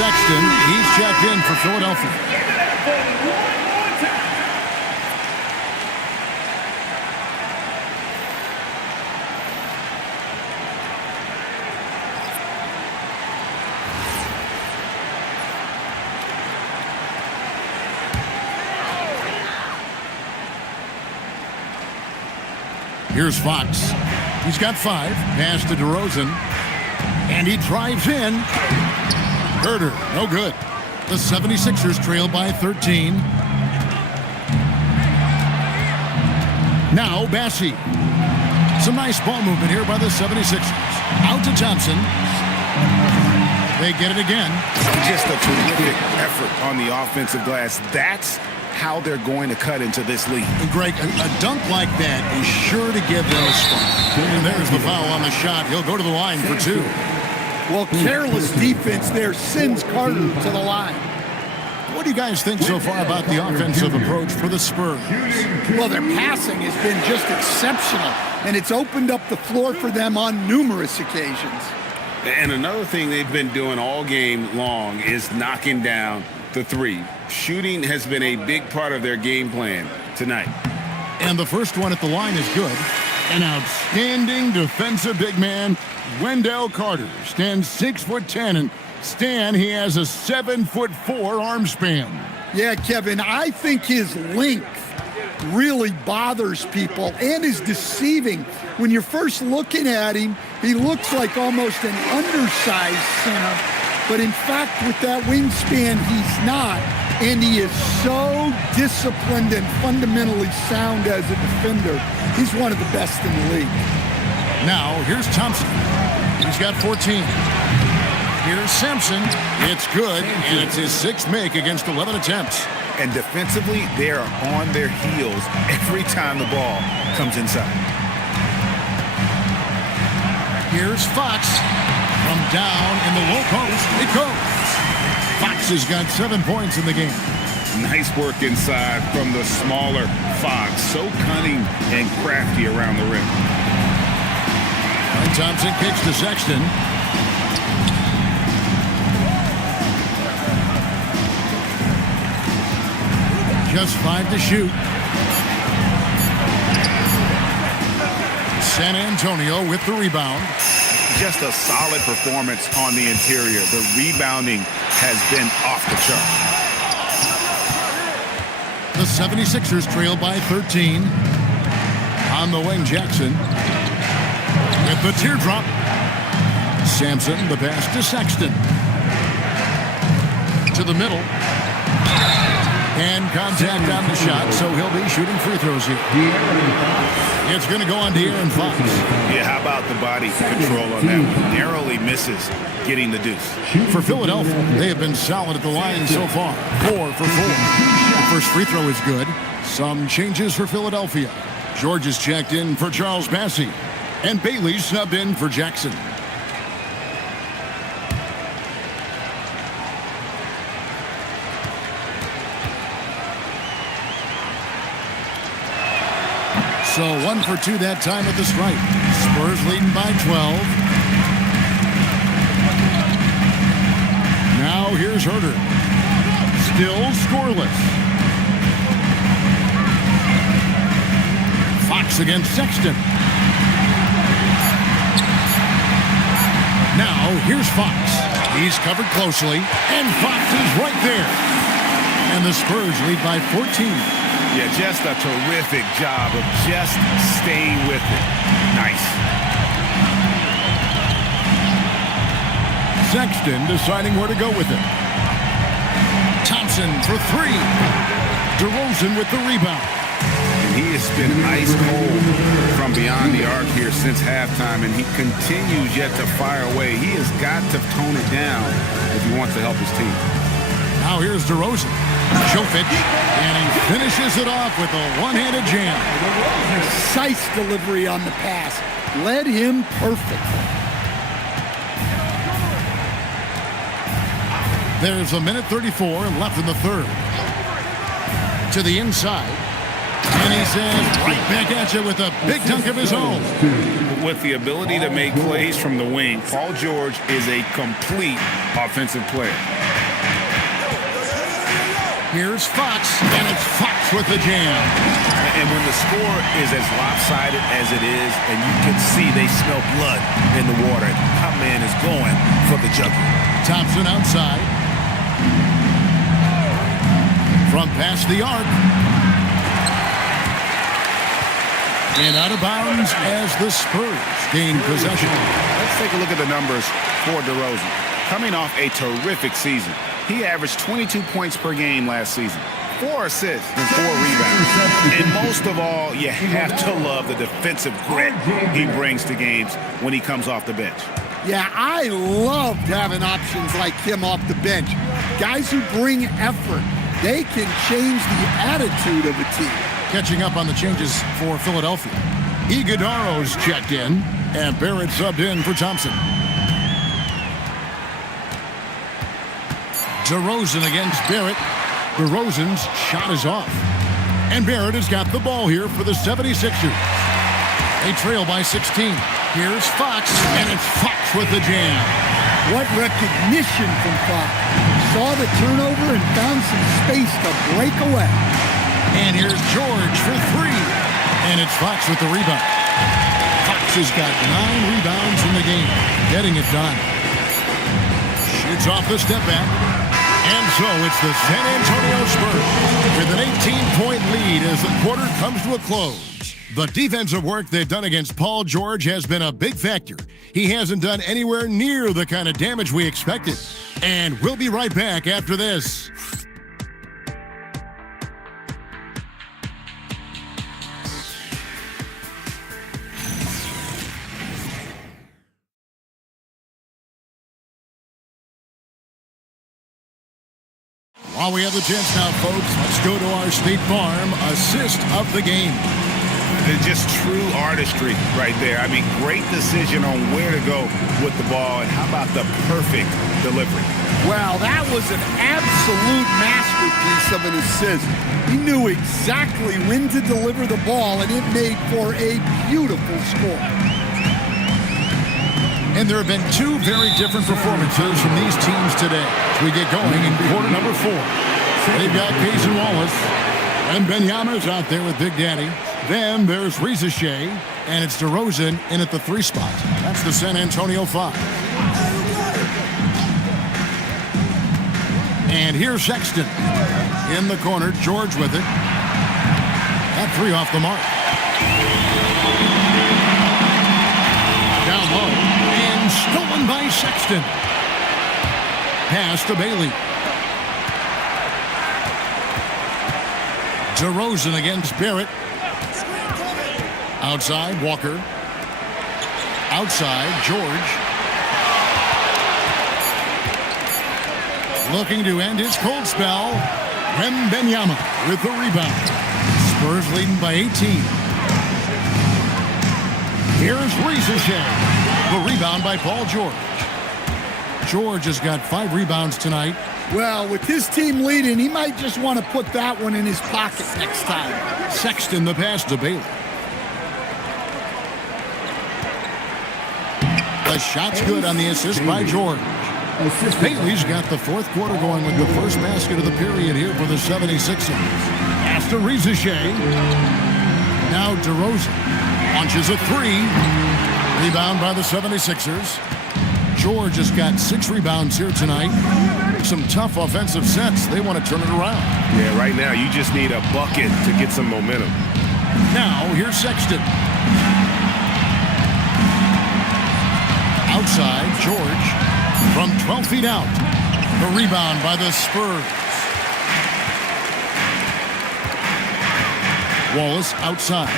Sexton, he's checked in for Philadelphia. Here's Fox. He's got 5. Pass to DeRozan. And he drives in. Herder, no good. The 76ers trail by 13. Now Bassi. Some nice ball movement here by the 76ers. Out to Thompson. They get it again. Just a terrific effort on the offensive glass. That's how they're going to cut into this league. And Greg, a dunk like that is sure to give them a spot. And there's the foul on the shot. He'll go to the line for 2. Well, careless defense there sends Carter to the line. What do you guys think so far about the offensive approach for the Spurs? Well, their passing has been just exceptional, and it's opened up the floor for them on numerous occasions. And another thing they've been doing all game long is knocking down the 3. Shooting has been a big part of their game plan tonight. And the first one at the line is good. An outstanding defensive big man, Wendell Carter, stands 6'10", and Stan, he has a 7'4" arm span. Yeah, Kevin, I think his length really bothers people and is deceiving. When you're first looking at him, he looks like almost an undersized center, but in fact, with that wingspan, he's not, and he is so disciplined and fundamentally sound as a defender. He's one of the best in the league. Now, here's Thompson. He's got 14. Here's Simpson. It's good, and it's his 6th make against 11 attempts. And defensively, they are on their heels every time the ball comes inside. Here's Fox. From down in the low post, it goes. Fox has got 7 points in the game. Nice work inside from the smaller Fox. So cunning and crafty around the rim. And Thompson kicks to Sexton. Just 5 to shoot. San Antonio with the rebound. Just a solid performance on the interior. The rebounding has been off the chart. The 76ers trail by 13. On the wing, Jackson. With the teardrop. Sampson, the pass to Sexton. To the middle. And contact on the shot, so he'll be shooting free throws here. It's going to go on to Aaron Fox. Yeah, how about the body control on that one? Narrowly misses getting the deuce. For Philadelphia, they have been solid at the line so far. 4 for 4. The first free throw is good. Some changes for Philadelphia. George is checked in for Charles Bassi. And Bailey subbed in for Jackson. So 1 for 2 that time at the stripe. Spurs leading by 12. Now here's Herder. Still scoreless. Fox against Sexton. Now here's Fox. He's covered closely, and Fox is right there. And the Spurs lead by 14. Yeah, just a terrific job of just staying with it. Nice. Sexton deciding where to go with it. Thompson for 3. DeRozan with the rebound. And he has been ice cold from beyond the arc here since halftime, and he continues yet to fire away. He has got to tone it down if he wants to help his team. Now here's DeRozan. Jokic, and he finishes it off with a one-handed jam. Precise delivery on the pass. Led him perfectly. There's a minute 34 left in the third. To the inside. And he says right back at you with a big dunk of his own. With the ability to make plays from the wing, Paul George is a complete offensive player. Here's Fox, and it's Fox with the jam. And when the score is as lopsided as it is, and you can see they smell blood in the water, our man is going for the jugular. Thompson outside. From past the arc. And out of bounds as the Spurs gain possession. Let's take a look at the numbers for DeRozan. Coming off a terrific season, he averaged 22 points per game last season, 4 assists and 4 rebounds. And most of all, you have to love the defensive grit he brings to games when he comes off the bench. Yeah, I loved having options like him off the bench. Guys who bring effort. They can change the attitude of a team. Catching up on the changes for Philadelphia. Iguodaro's checked in, and Barrett subbed in for Thompson. DeRozan against Barrett. DeRozan's shot is off. And Barrett has got the ball here for the 76ers. They trail by 16. Here's Fox, and it's Fox with the jam. What recognition from Fox. Saw the turnover and found some space to break away. And here's George for 3. And it's Fox with the rebound. Fox has got 9 rebounds in the game. Getting it done. Shoots off the step back. And so it's the San Antonio Spurs with an 18-point lead as the quarter comes to a close. The defensive work they've done against Paul George has been a big factor. He hasn't done anywhere near the kind of damage we expected. And we'll be right back after this. While we have the chance now, folks, let's go to our State Farm assist of the game. It's just true artistry right there. I mean, great decision on where to go with the ball, and how about the perfect delivery? Well, that was an absolute masterpiece of an assist. He knew exactly when to deliver the ball, and it made for a beautiful score. And there have been 2 very different performances from these teams today as we get going in quarter number 4. They've got Case and Wallace, and Benyama's out there with Big Daddy. Then there's Shea, and it's DeRozan in at the 3 spot. That's the San Antonio 5. And here's Sexton in the corner. George with it. That 3 off the mark. Down low. And stolen by Sexton. Pass to Bailey. DeRozan against Barrett. Outside, Walker. Outside, George. Looking to end his cold spell. Benyama with the rebound. Spurs leading by 18. Here's Shea. The rebound by Paul George. George has got 5 rebounds tonight. Well, with his team leading, he might just want to put that one in his pocket next time. Sexton the pass to Bailey. The shot's good on the assist by George. Bailey's got the 4th quarter going with the first basket of the period here for the 76ers. Pass to Shea. Now DeRozan launches a 3. Rebound by the 76ers. George has got 6 rebounds here tonight. Some tough offensive sets. They want to turn it around. Yeah, right now you just need a bucket to get some momentum. Now here's Sexton. Outside, George from 12 feet out. The rebound by the Spurs. Wallace outside.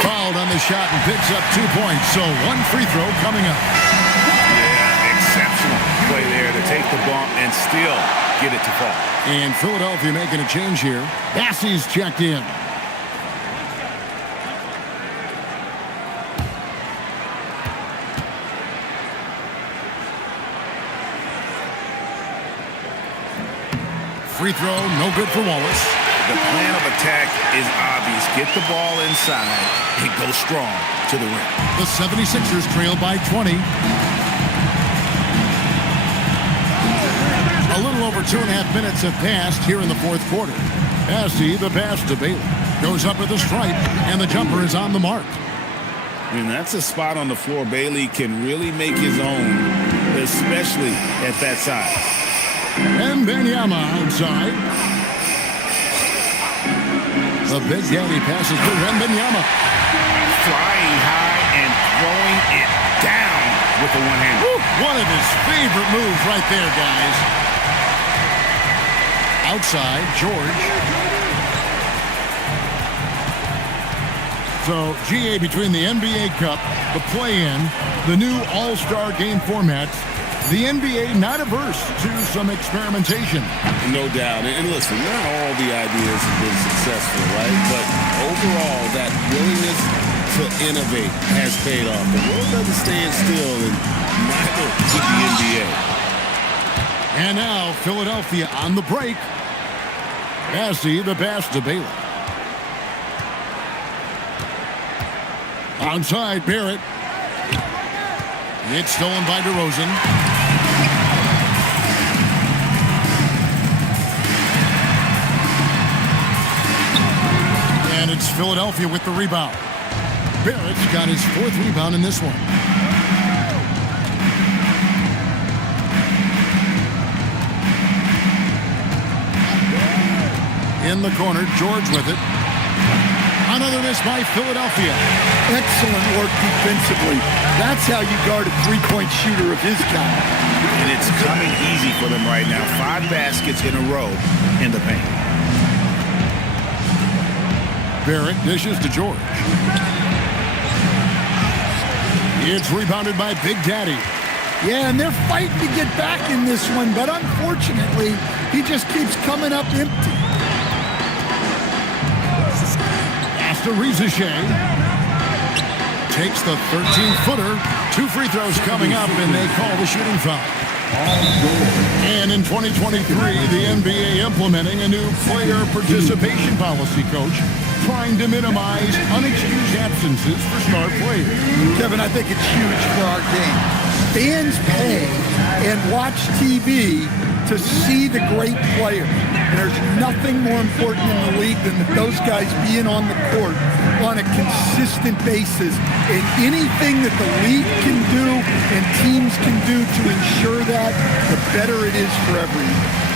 Fouled on the shot and picks up 2 points. So 1 free throw coming up. Yeah, exceptional play there to take the bump and still get it to fall. And Philadelphia making a change here. Bassey's checked in. Free throw, no good for Wallace. The plan of attack is obvious. Get the ball inside and go strong to the rim. The 76ers trail by 20. A little over 2.5 minutes have passed here in the 4th quarter. Bassey, the pass to Bailey. Goes up with the stripe, and the jumper is on the mark. And that's a spot on the floor Bailey can really make his own, especially at that size. And Benyama outside. The Big Daddy passes to Benyama. Flying high and throwing it down with the one hand. One of his favorite moves right there, guys. Outside, George. So, GA, between the NBA Cup, the play-in, the new All-Star game formats, the NBA not averse to some experimentation. No doubt. And listen, not all the ideas have been successful, right? But overall, that willingness to innovate has paid off. The world doesn't stand still, and neither should the NBA. And now, Philadelphia on the break. Massey, the pass to Bailey. Outside, Barrett. It's stolen by DeRozan. And it's Philadelphia with the rebound. Barrett's got his 4th rebound in this one. In the corner, George with it. Another miss by Philadelphia. Excellent work defensively. That's how you guard a three-point shooter of his kind. And it's coming easy for them right now. 5 baskets in a row in the paint. Barrett dishes to George. It's rebounded by Big Daddy. Yeah, and they're fighting to get back in this one, but unfortunately, he just keeps coming up empty. To Rizichet. Takes the 13-footer. 2 free throws coming up, and they call the shooting foul. And in 2023, the NBA implementing a new player participation policy, Coach, trying to minimize unexcused absences for star players. Kevin, I think it's huge for our game. Fans pay and watch TV to see the great players. And there's nothing more important in the league than those guys being on the court on a consistent basis. And anything that the league can do and teams can do to ensure that, the better it is for everyone.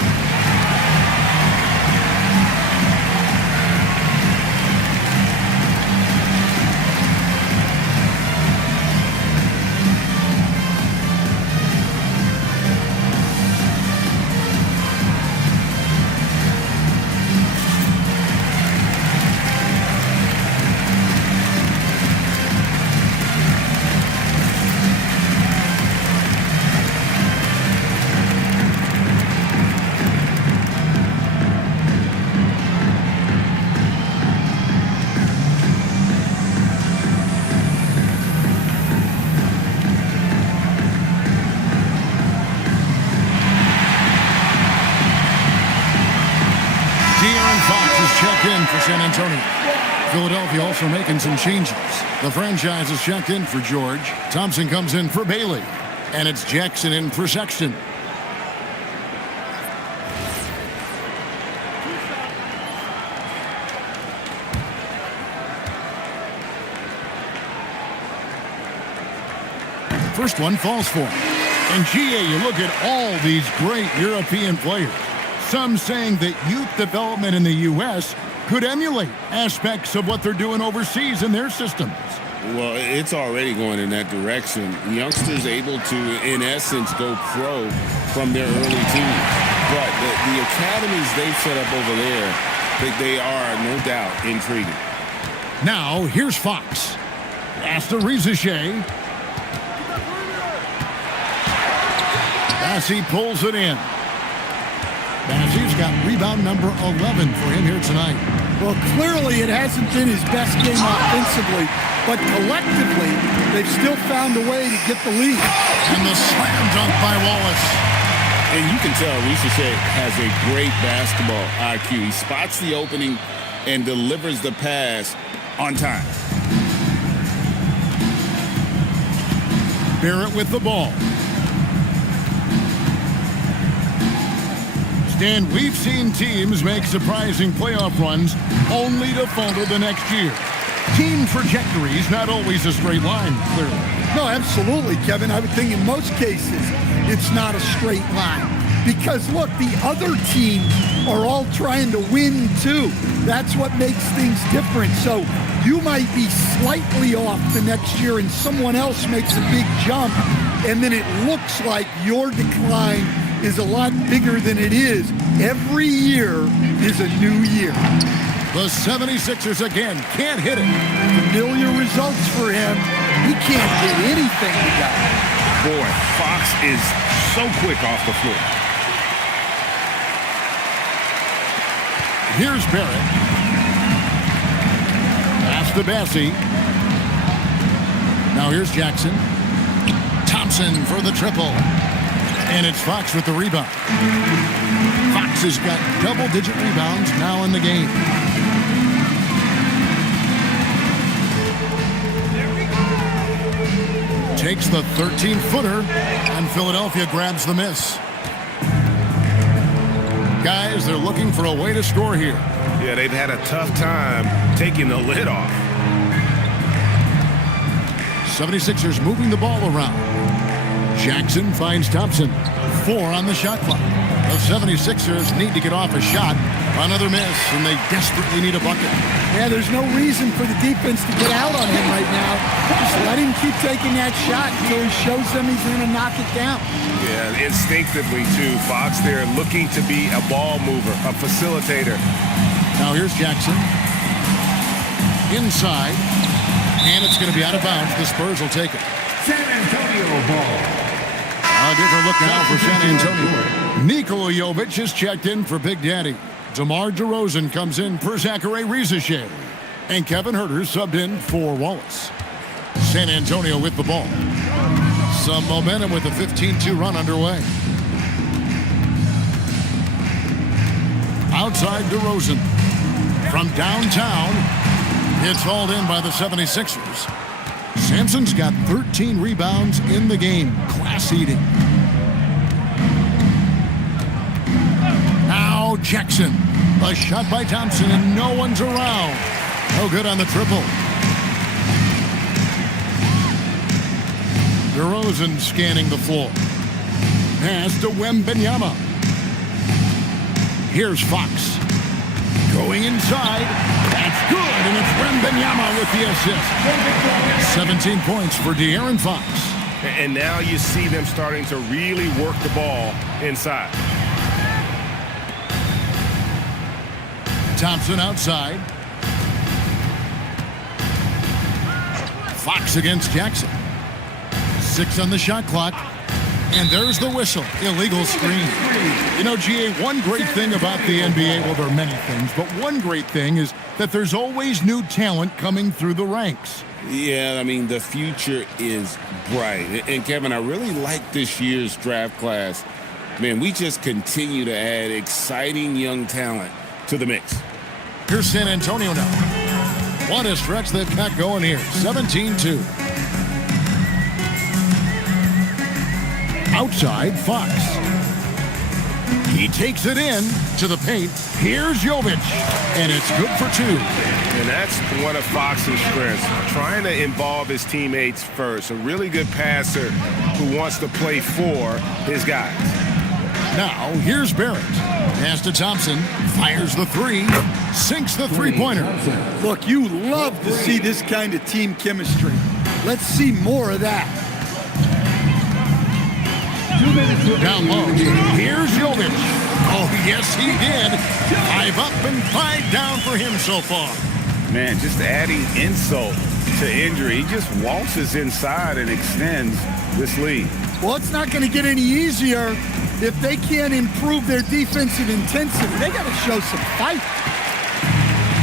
Checked in for San Antonio. Philadelphia also making some changes. The franchise is checked in for George. Thompson comes in for Bailey. And it's Jackson in for Sexton. First one falls for him. And GA, you look at all these great European players. Some saying that youth development in the U.S. could emulate aspects of what they're doing overseas in their systems. Well, it's already going in that direction. Youngsters able to, in essence, go pro from their early teens. But the academies they've set up over there, they are, no doubt, intriguing. Now, here's Fox. Pass to Rizichet. Bassey pulls it in. Bassey's got rebound number 11 for him here tonight. Well, clearly it hasn't been his best game offensively, but collectively, they've still found a way to get the lead. And the slam dunk by Wallace. And you can tell Rizichet has a great basketball IQ. He spots the opening and delivers the pass on time. Barrett with the ball. Stan, we've seen teams make surprising playoff runs only to falter the next year. Team trajectories not always a straight line, clearly. No, absolutely, Kevin. I would think in most cases it's not a straight line. Because, look, the other teams are all trying to win, too. That's what makes things different. So you might be slightly off the next year and someone else makes a big jump, and then it looks like your decline is a lot bigger than it is. Every year is a new year. The 76ers again can't hit it. Familiar results for him. He can't hit anything together. Boy, Fox is so quick off the floor. Here's Barrett. Pass to Bassey. Now here's Jackson. Thompson for the triple. And it's Fox with the rebound. Fox has got double-digit rebounds now in the game. Takes the 13-footer, and Philadelphia grabs the miss. Guys, they're looking for a way to score here. Yeah, they've had a tough time taking the lid off. 76ers moving the ball around. Jackson finds Thompson. 4 on the shot clock. The 76ers need to get off a shot. Another miss, and they desperately need a bucket. Yeah, there's no reason for the defense to get out on him right now. Just let him keep taking that shot until he shows them he's going to knock it down. Yeah, instinctively, too. Fox there looking to be a ball mover, a facilitator. Now here's Jackson. Inside. And it's going to be out of bounds. The Spurs will take it. San Antonio ball. A different look now for San Antonio. Nikola Jovic is checked in for Big Daddy. DeMar DeRozan comes in for Zachary Rizachet. And Kevin Huerter subbed in for Wallace. San Antonio with the ball. Some momentum with a 15-2 run underway. Outside DeRozan. From downtown, it's hauled in by the 76ers. Sampson's got 13 rebounds in the game. Class eating. Now Jackson. A shot by Thompson, and no one's around. No good on the triple. DeRozan scanning the floor. Pass to Wembanyama. Here's Fox. Going inside. That's good, and it's Wembanyama with the assist. 17 points for De'Aaron Fox. And now you see them starting to really work the ball inside. Thompson outside. Fox against Jackson. 6 on the shot clock. And there's the whistle. Illegal screen. You know, GA, one great thing about the NBA, well, there are many things, but one great thing is that there's always new talent coming through the ranks. Yeah, I mean, the future is bright. And, Kevin, I really like this year's draft class. Man, we just continue to add exciting young talent to the mix. Here's San Antonio now. What a stretch they've got going here. 17-2. Outside, Fox. He takes it in to the paint. Here's Jovic. And it's good for 2. And that's one of Fox's strengths, trying to involve his teammates first. A really good passer who wants to play for his guys. Now, here's Barrett. Pass to Thompson. Fires the 3. Sinks the three-pointer. Look, you love to see this kind of team chemistry. Let's see more of that. Down low. Here's Jovic. Oh, yes, he did. 5 up and 5 down for him so far. Man, just adding insult to injury. He just waltzes inside and extends this lead. Well, it's not going to get any easier if they can't improve their defensive intensity. They got to show some fight.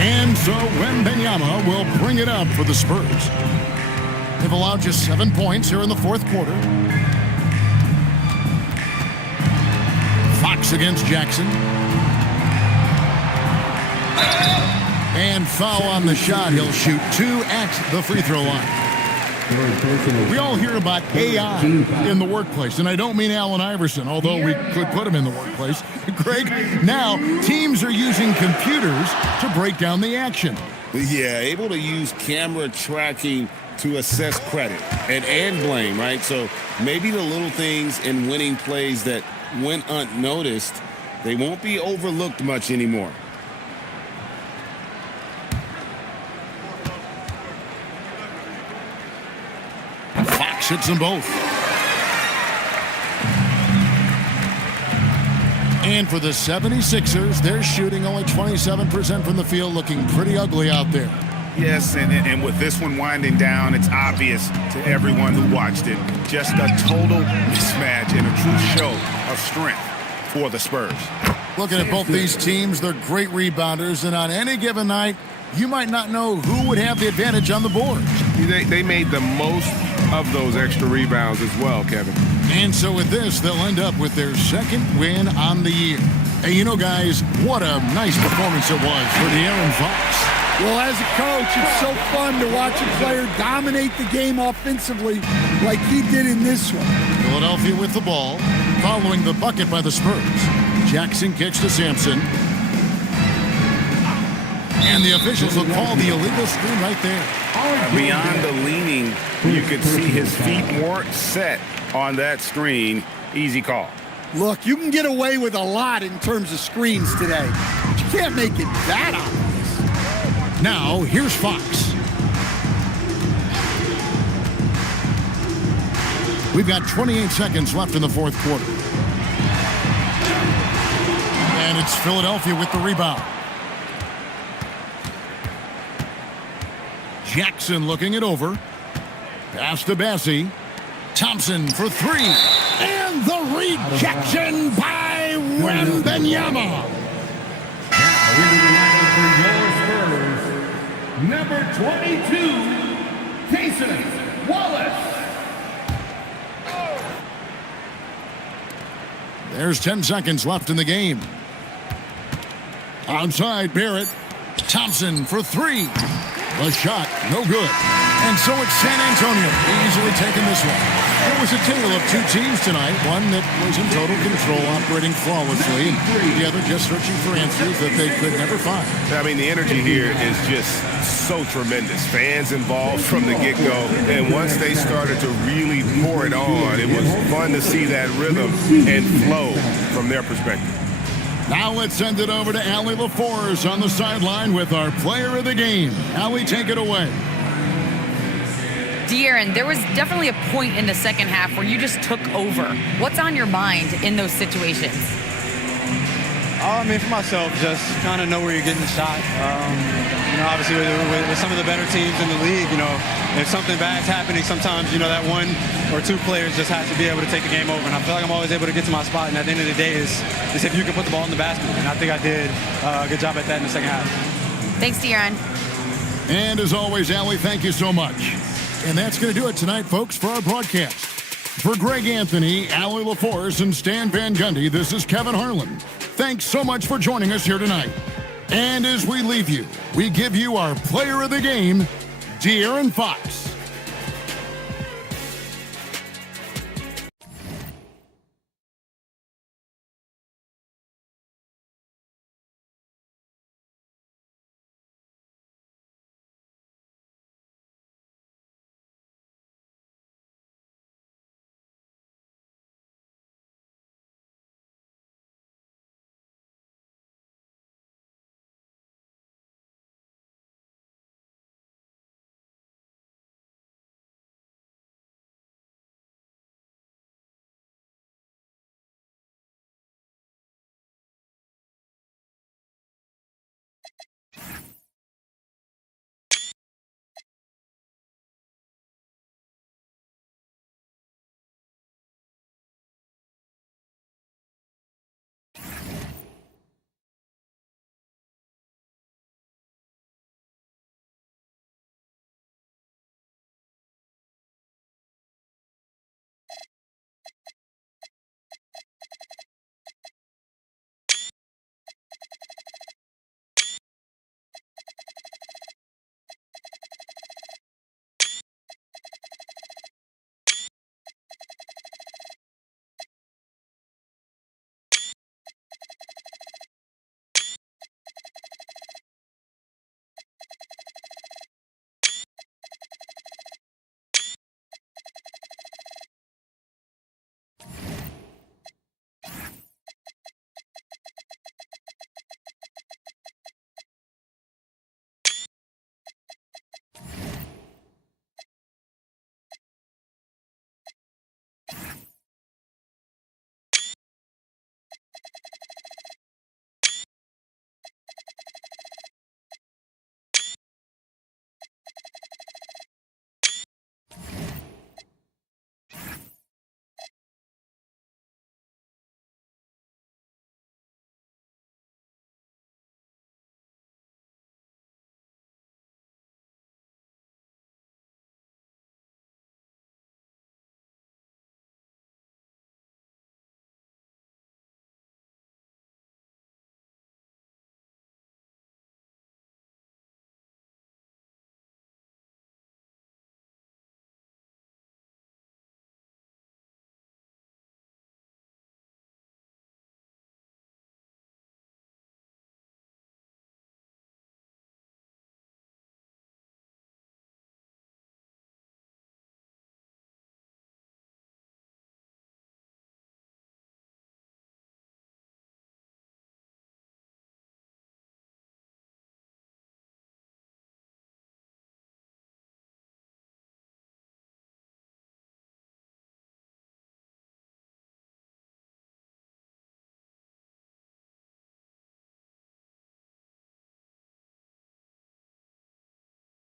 And so Wembanyama will bring it up for the Spurs. They've allowed just 7 points here in the fourth quarter. Fox against Jackson. And foul on the shot. He'll shoot 2 at the free throw line. We all hear about AI in the workplace, and I don't mean Allen Iverson, although we could put him in the workplace. Greg, now teams are using computers to break down the action. Yeah, able to use camera tracking to assess credit and blame, right? So maybe the little things in winning plays that went unnoticed, they won't be overlooked much anymore. Fox hits them both. And for the 76ers, they're shooting only 27% from the field, looking pretty ugly out there. Yes, and with this one winding down, it's obvious to everyone who watched it. Just a total mismatch and a true show of strength for the Spurs. Looking at both these teams, they're great rebounders, and on any given night, you might not know who would have the advantage on the boards. They made the most of those extra rebounds as well, Kevin. And so with this, they'll end up with their second win on the year. And you know, guys, what a nice performance it was for De'Aaron Fox. Well, as a coach, it's so fun to watch a player dominate the game offensively like he did in this one. Philadelphia with the ball, following the bucket by the Spurs. Jackson kicks to Sampson. And the officials will call the illegal screen right there. Beyond the leaning, you could see his feet weren't set on that screen. Easy call. Look, you can get away with a lot in terms of screens today, but you can't make it that obvious. Now, here's Fox. We've got 28 seconds left in the fourth quarter. And it's Philadelphia with the rebound. Jackson looking it over. Pass to Bassie. Thompson for three. And the rejection by Wembanyama. Number 22, Jason Wallace. There's 10 seconds left in the game. Outside, Barrett. Thompson for three. The shot, no good. And so it's San Antonio easily taking this one. It was a tale of two teams tonight. One that was in total control, operating flawlessly. The other just searching for answers that they could never find. I mean, the energy here is just so tremendous. Fans involved from the get-go. And once they started to really pour it on, it was fun to see that rhythm and flow from their perspective. Now let's send it over to Allie LaForce on the sideline with our player of the game. Allie, take it away. De'Aaron, there was definitely a point in the second half where you just took over. What's on your mind in those situations? I mean, for myself, just kind of know where you're getting the shot. Obviously with some of the better teams in the league, if something bad's happening, sometimes, that one or two players just has to be able to take the game over. And I feel like I'm always able to get to my spot. And at the end of the day is if you can put the ball in the basket. And I think I did a good job at that in the second half. Thanks, De'Aaron. And as always, Allie, thank you so much. And that's going to do it tonight, folks, for our broadcast. For Greg Anthony, Allie LaForce, and Stan Van Gundy, this is Kevin Harlan. Thanks so much for joining us here tonight. And as we leave you, we give you our player of the game, De'Aaron Fox.